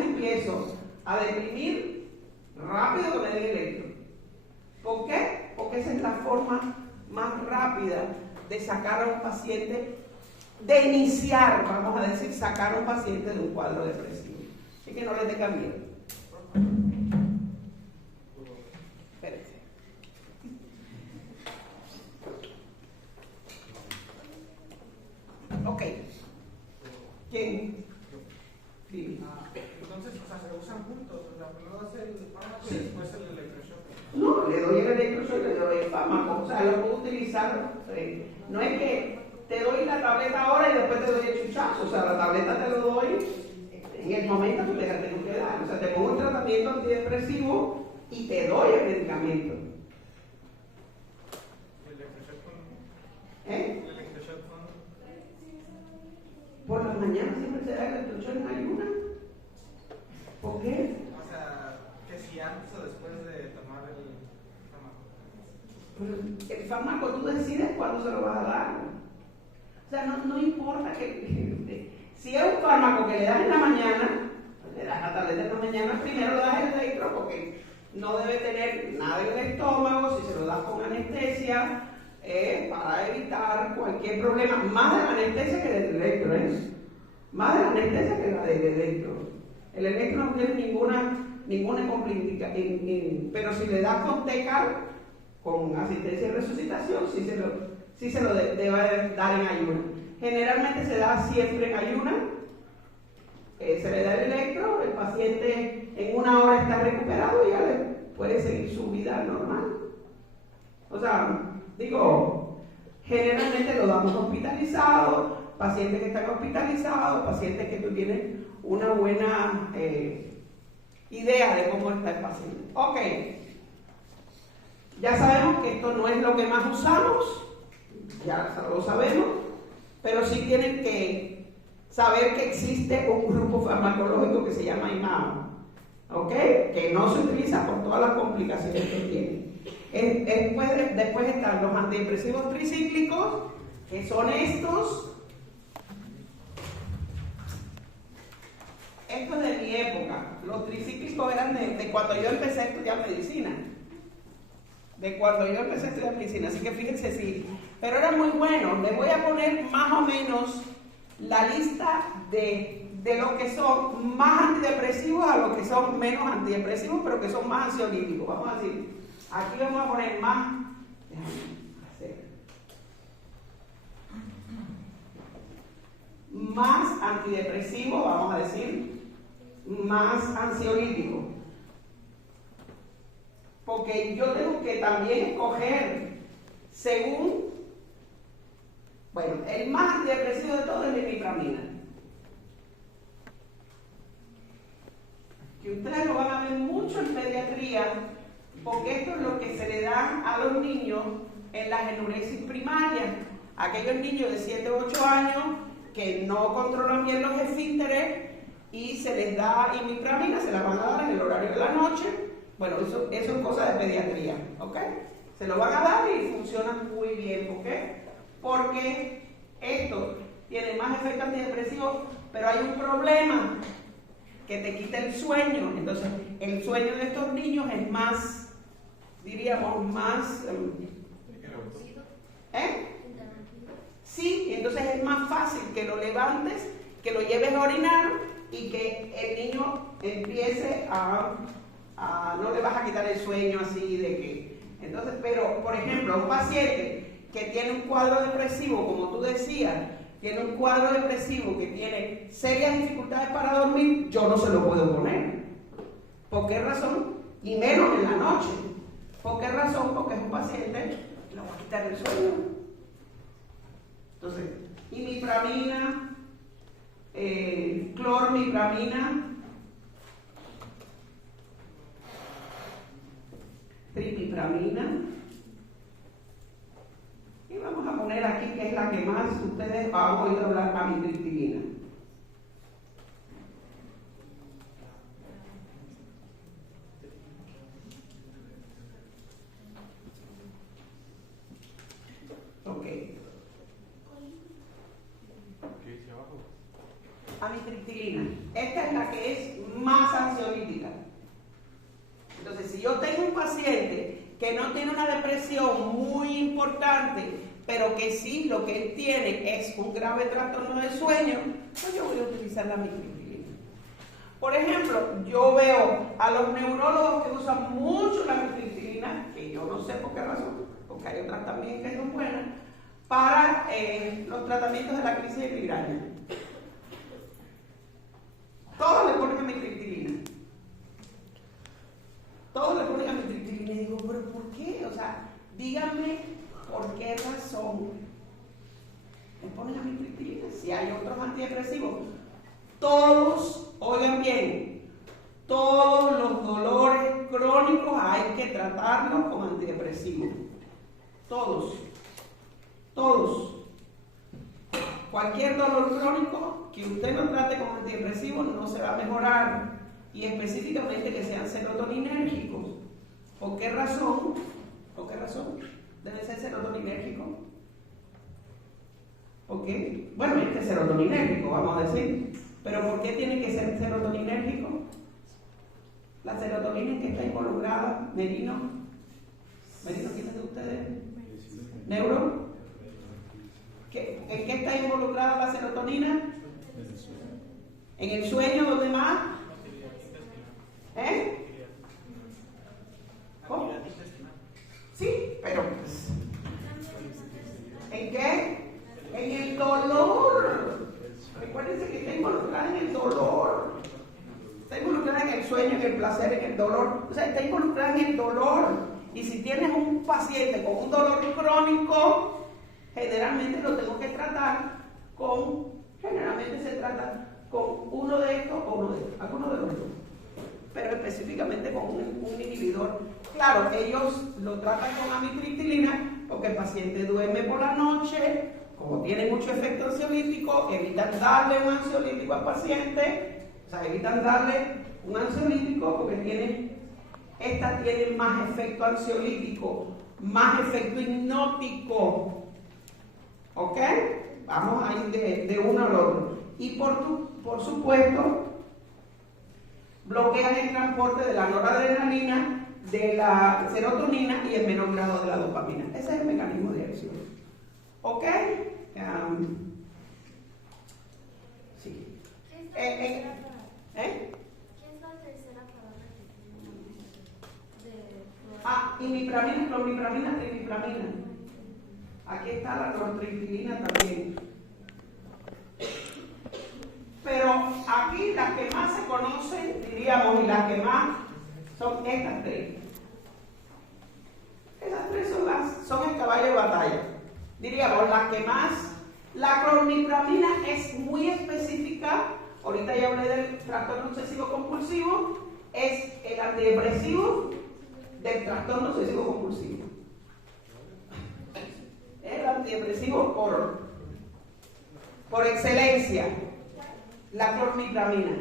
empiezo a deprimir, rápido que me den electro. ¿Por qué? Porque esa es la forma más rápida de sacar a un paciente, de iniciar, vamos a decir, sacar a un paciente de un cuadro depresivo. Así que no les tengan miedo. Espérense. Sí. Entonces, o sea, se usan juntos. O sea, primero das el fármaco Sí. y después el electroshock. No, le doy el electroshock, le doy el fármaco, o sea, lo puedo utilizar. No es que te doy la tableta ahora y después te doy el chuchazo, o sea, la tableta te lo doy en el momento que te la tengo que dar. O sea, te pongo un tratamiento antidepresivo y te doy el medicamento. ¿El electroshock con? ¿Eh? ¿El electroshock con? Por las mañanas siempre se da el electroshock en ayuna. ¿Por qué? O sea, que si antes o después de tomar el fármaco. Pues el fármaco tú decides cuándo se lo vas a dar. O sea, no importa que si es un fármaco que le das en la mañana, le das la tableta en la mañana, primero le das el electro porque no debe tener nada en el estómago. Si se lo das con anestesia, para evitar cualquier problema, más de la anestesia que del electro, más de la anestesia que la del electro. El electro no tiene ninguna complicación, pero si le das con TECAR, con asistencia y resucitación, sí se lo debe dar en ayuna. Generalmente se da siempre en ayuna, se le da el electro, el paciente en una hora está recuperado y ya le puede seguir su vida normal. O sea, generalmente lo damos hospitalizados, pacientes que están hospitalizados, pacientes que tú tienes una buena idea de cómo está el paciente. Ok, ya sabemos que esto no es lo que más usamos, ya lo sabemos, pero sí tienen que saber que existe un grupo farmacológico que se llama IMAO, ¿ok? Que no se utiliza por todas las complicaciones que tiene. Después están los antidepresivos tricíclicos, que son estos. Esto es de mi época. Los tricíclicos eran de cuando yo empecé a estudiar medicina. Así que fíjense, sí. Pero eran muy buenos. Les voy a poner más o menos la lista de los que son más antidepresivos a los que son menos antidepresivos, pero que son más ansiolíticos. Vamos a decir, aquí vamos a poner más. Más antidepresivo, vamos a decir, más ansiolítico. Porque yo tengo que también escoger según, bueno, el más antidepresivo de todo es la imipramina. Que ustedes lo van a ver mucho en pediatría, porque esto es lo que se le da a los niños en las enuresis primarias. Aquellos niños de 7 u 8 años que no controlan bien los esfínteres y se les da imipramina, se la van a dar en el horario de la noche. Bueno, eso es cosa de pediatría, ¿ok? Se lo van a dar y funcionan muy bien, ¿por qué? Porque esto tiene más efecto antidepresivo, pero hay un problema, que te quita el sueño. Entonces, el sueño de estos niños es más, diríamos, más... Sí, entonces es más fácil que lo levantes, que lo lleves a orinar y que el niño empiece no le vas a quitar el sueño así de que... Entonces, pero, por ejemplo, un paciente que tiene un cuadro depresivo, como tú decías, tiene un cuadro depresivo que tiene serias dificultades para dormir, yo no se lo puedo poner. ¿Por qué razón? Y menos en la noche. ¿Por qué razón? Porque es un paciente que le va a quitar el sueño. Entonces, imipramina, clormipramina, tripipramina, y vamos a poner aquí que es la que más ustedes han oído hablar, amitriptilina. Ok. Amitriptilina. Esta es la que es más ansiolítica. Entonces, si yo tengo un paciente que no tiene una depresión muy importante, pero que sí lo que él tiene es un grave trastorno de sueño, pues yo voy a utilizar la amitriptilina. Por ejemplo, yo veo a los neurólogos que usan mucho la amitriptilina, que yo no sé por qué razón, porque hay otras también que son buenas, para los tratamientos de la crisis de migraña. Todo todos, oigan bien, todos los dolores crónicos hay que tratarlos con antidepresivos. Todos. Cualquier dolor crónico que usted no trate con antidepresivos no se va a mejorar. Y específicamente que sean serotoninérgicos. ¿Por qué razón? Debe ser serotoninérgico. ¿Por qué? Bueno, es serotoninérgico, vamos a decir. Pero ¿por qué tiene que ser serotoninérgico? La serotonina que está involucrada, Merino, ¿quién es de ustedes? ¿Neuro? ¿En qué está involucrada la serotonina? ¿En el sueño, dónde más? ¿Cómo? Sí, pero ¿en qué? En el dolor. Recuérdense que está involucrada en el dolor. Está involucrada en el sueño, en el placer, en el dolor. O sea, está involucrada en el dolor. Y si tienes un paciente con un dolor crónico, generalmente lo tengo que tratar generalmente se trata con uno de estos o uno de estos, alguno de los dos. Pero específicamente con un inhibidor. Claro, ellos lo tratan con amitriptilina porque el paciente duerme por la noche, como tiene mucho efecto ansiolítico, evitan darle un ansiolítico al paciente, o sea, evitan darle un ansiolítico porque esta tiene más efecto ansiolítico, más efecto hipnótico. ¿Ok? Vamos a ir de uno al otro. Y por supuesto, bloquean el transporte de la noradrenalina, de la serotonina y el menor grado de la dopamina. Ese es el mecanismo de acción. ¿Ok? Sí. ¿Qué es la tercera palabra? Imipramina, clomipramina, trimipramina. Aquí está la nortriptilina también. Pero aquí las que más se conocen, diríamos, y las que más son estas tres. Esas tres son el caballo de batalla. Diríamos, las que más. La clomipramina es muy específica. Ahorita ya hablé del trastorno obsesivo compulsivo. Es el antidepresivo del trastorno obsesivo compulsivo. Es el antidepresivo por excelencia. La clomipramina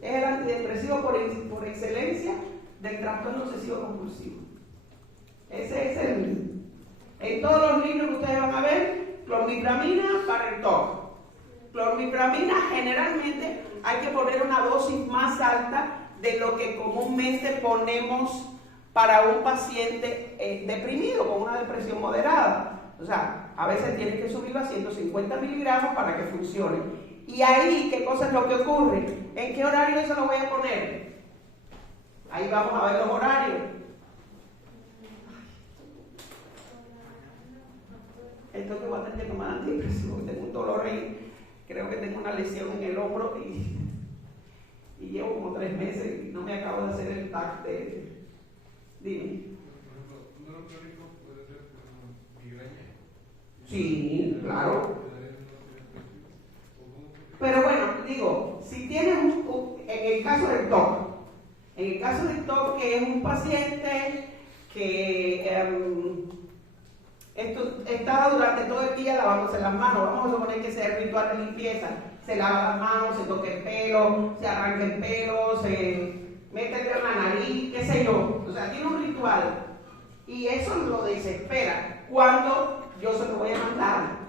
es el antidepresivo por excelencia del trastorno obsesivo compulsivo. Ese es en todos los libros que ustedes van a ver, clomipramina para el TOC. Clomipramina generalmente hay que poner una dosis más alta de lo que comúnmente ponemos para un paciente deprimido con una depresión moderada. O sea, a veces tienes que subirlo a 150 miligramos para que funcione. Y ahí, ¿qué cosa es lo que ocurre? ¿En qué horario eso lo voy a poner? Ahí vamos a ver los horarios. Esto que voy a tener que tomar antidepresivo, tengo un dolor ahí, creo que tengo una lesión en el hombro y llevo como 3 meses y no me acabo de hacer el TAC de... Dime. ¿Un dolor crónico puede ser migraña? Sí, claro. Pero bueno, digo, si tienes en el caso del TOC, que es un paciente que está durante todo el día lavándose las manos, vamos a suponer que sea el ritual de limpieza, se lava las manos, se toca el pelo, se arranca el pelo, se mete en la nariz, qué sé yo, o sea, tiene un ritual y eso lo desespera cuando yo se lo voy a mandar.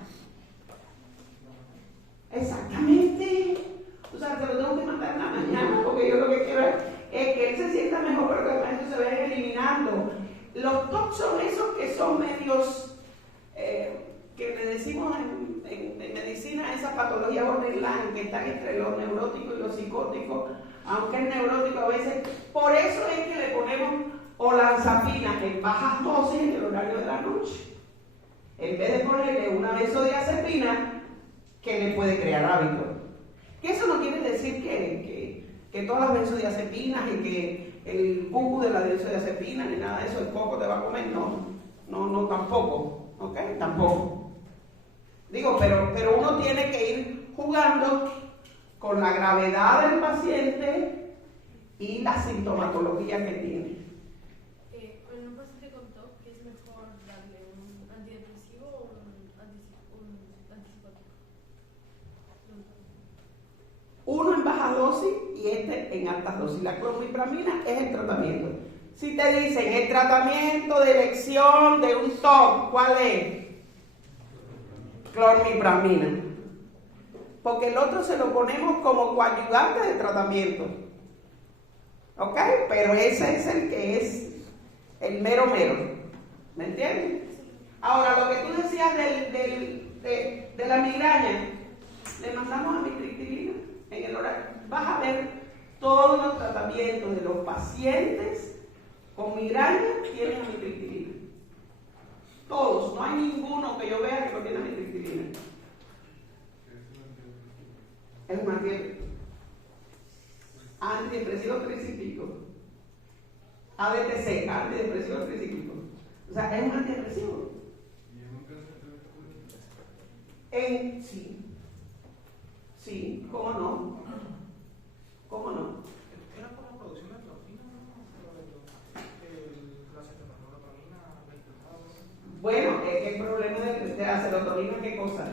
Exactamente. O sea, te lo tengo que mandar en la mañana porque yo lo que quiero es que él se sienta mejor, pero que además se vayan eliminando. Los TOC son esos que son medios, que le decimos en medicina, esa patología borderline, que están entre los neuróticos y los psicóticos, aunque el neurótico a veces, por eso es que le ponemos olanzapina en bajas dosis en el horario de la noche. En vez de ponerle una benzodiazepina que le puede crear hábitos. Que eso no quiere decir que todas las benzodiazepinas y que el jugo de la benzodiazepina ni nada de eso, el coco te va a comer, no, tampoco, ¿ok? Tampoco. Digo, pero uno tiene que ir jugando con la gravedad del paciente y la sintomatología que tiene. En un paciente con TOC, ¿qué es mejor darle un antidepresivo o un antipsicótico? Uno en baja dosis y este en alta dosis. La clomipramina es el tratamiento. Si te dicen el tratamiento de elección de un TOC, ¿cuál es? Clomipramina. Porque el otro se lo ponemos como coadyuvante de tratamiento. ¿Ok? Pero ese es el que es el mero mero. ¿Me entiendes? Ahora, lo que tú decías de la migraña, le mandamos amitriptilina en el horario. Vas a ver todos los tratamientos de los pacientes con migraña tienen amitriptilina. Todos, no hay ninguno que yo vea que no tiene amitriptilina. Es un antidepresivo 3 y pico. ADTC, antidepresivo 3 y pico. O sea, es un antidepresivo. Sí, ¿cómo no? ¿Cómo no? Era por la producción de endorfina, ¿no? La acetaminofén, la impulsada. Bueno, el problema de la serotonina, ¿qué cosa?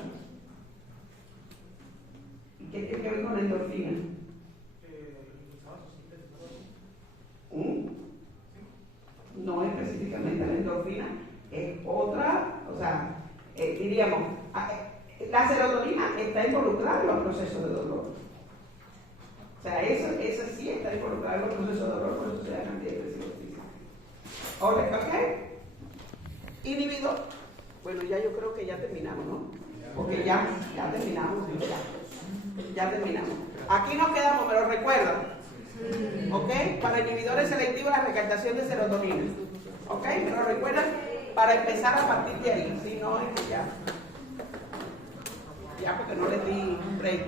¿Y qué tiene que ver con la endorfina? No específicamente la endorfina, es otra, o sea, diríamos, la serotonina está involucrada en los procesos de dolor. O sea, eso sí está involucrado en los procesos de dolor, por eso se llama antidepresivo físico. ¿Ok? Inhibidor. Bueno, ya yo creo que ya terminamos, ¿no? Porque ya terminamos, ya terminamos. Aquí nos quedamos, me lo recuerdan. ¿Ok? Para inhibidores selectivos la recaptación de serotonina. ¿Ok? Me lo recuerdan para empezar a partir de ahí. Si no, es que ya porque no les di break.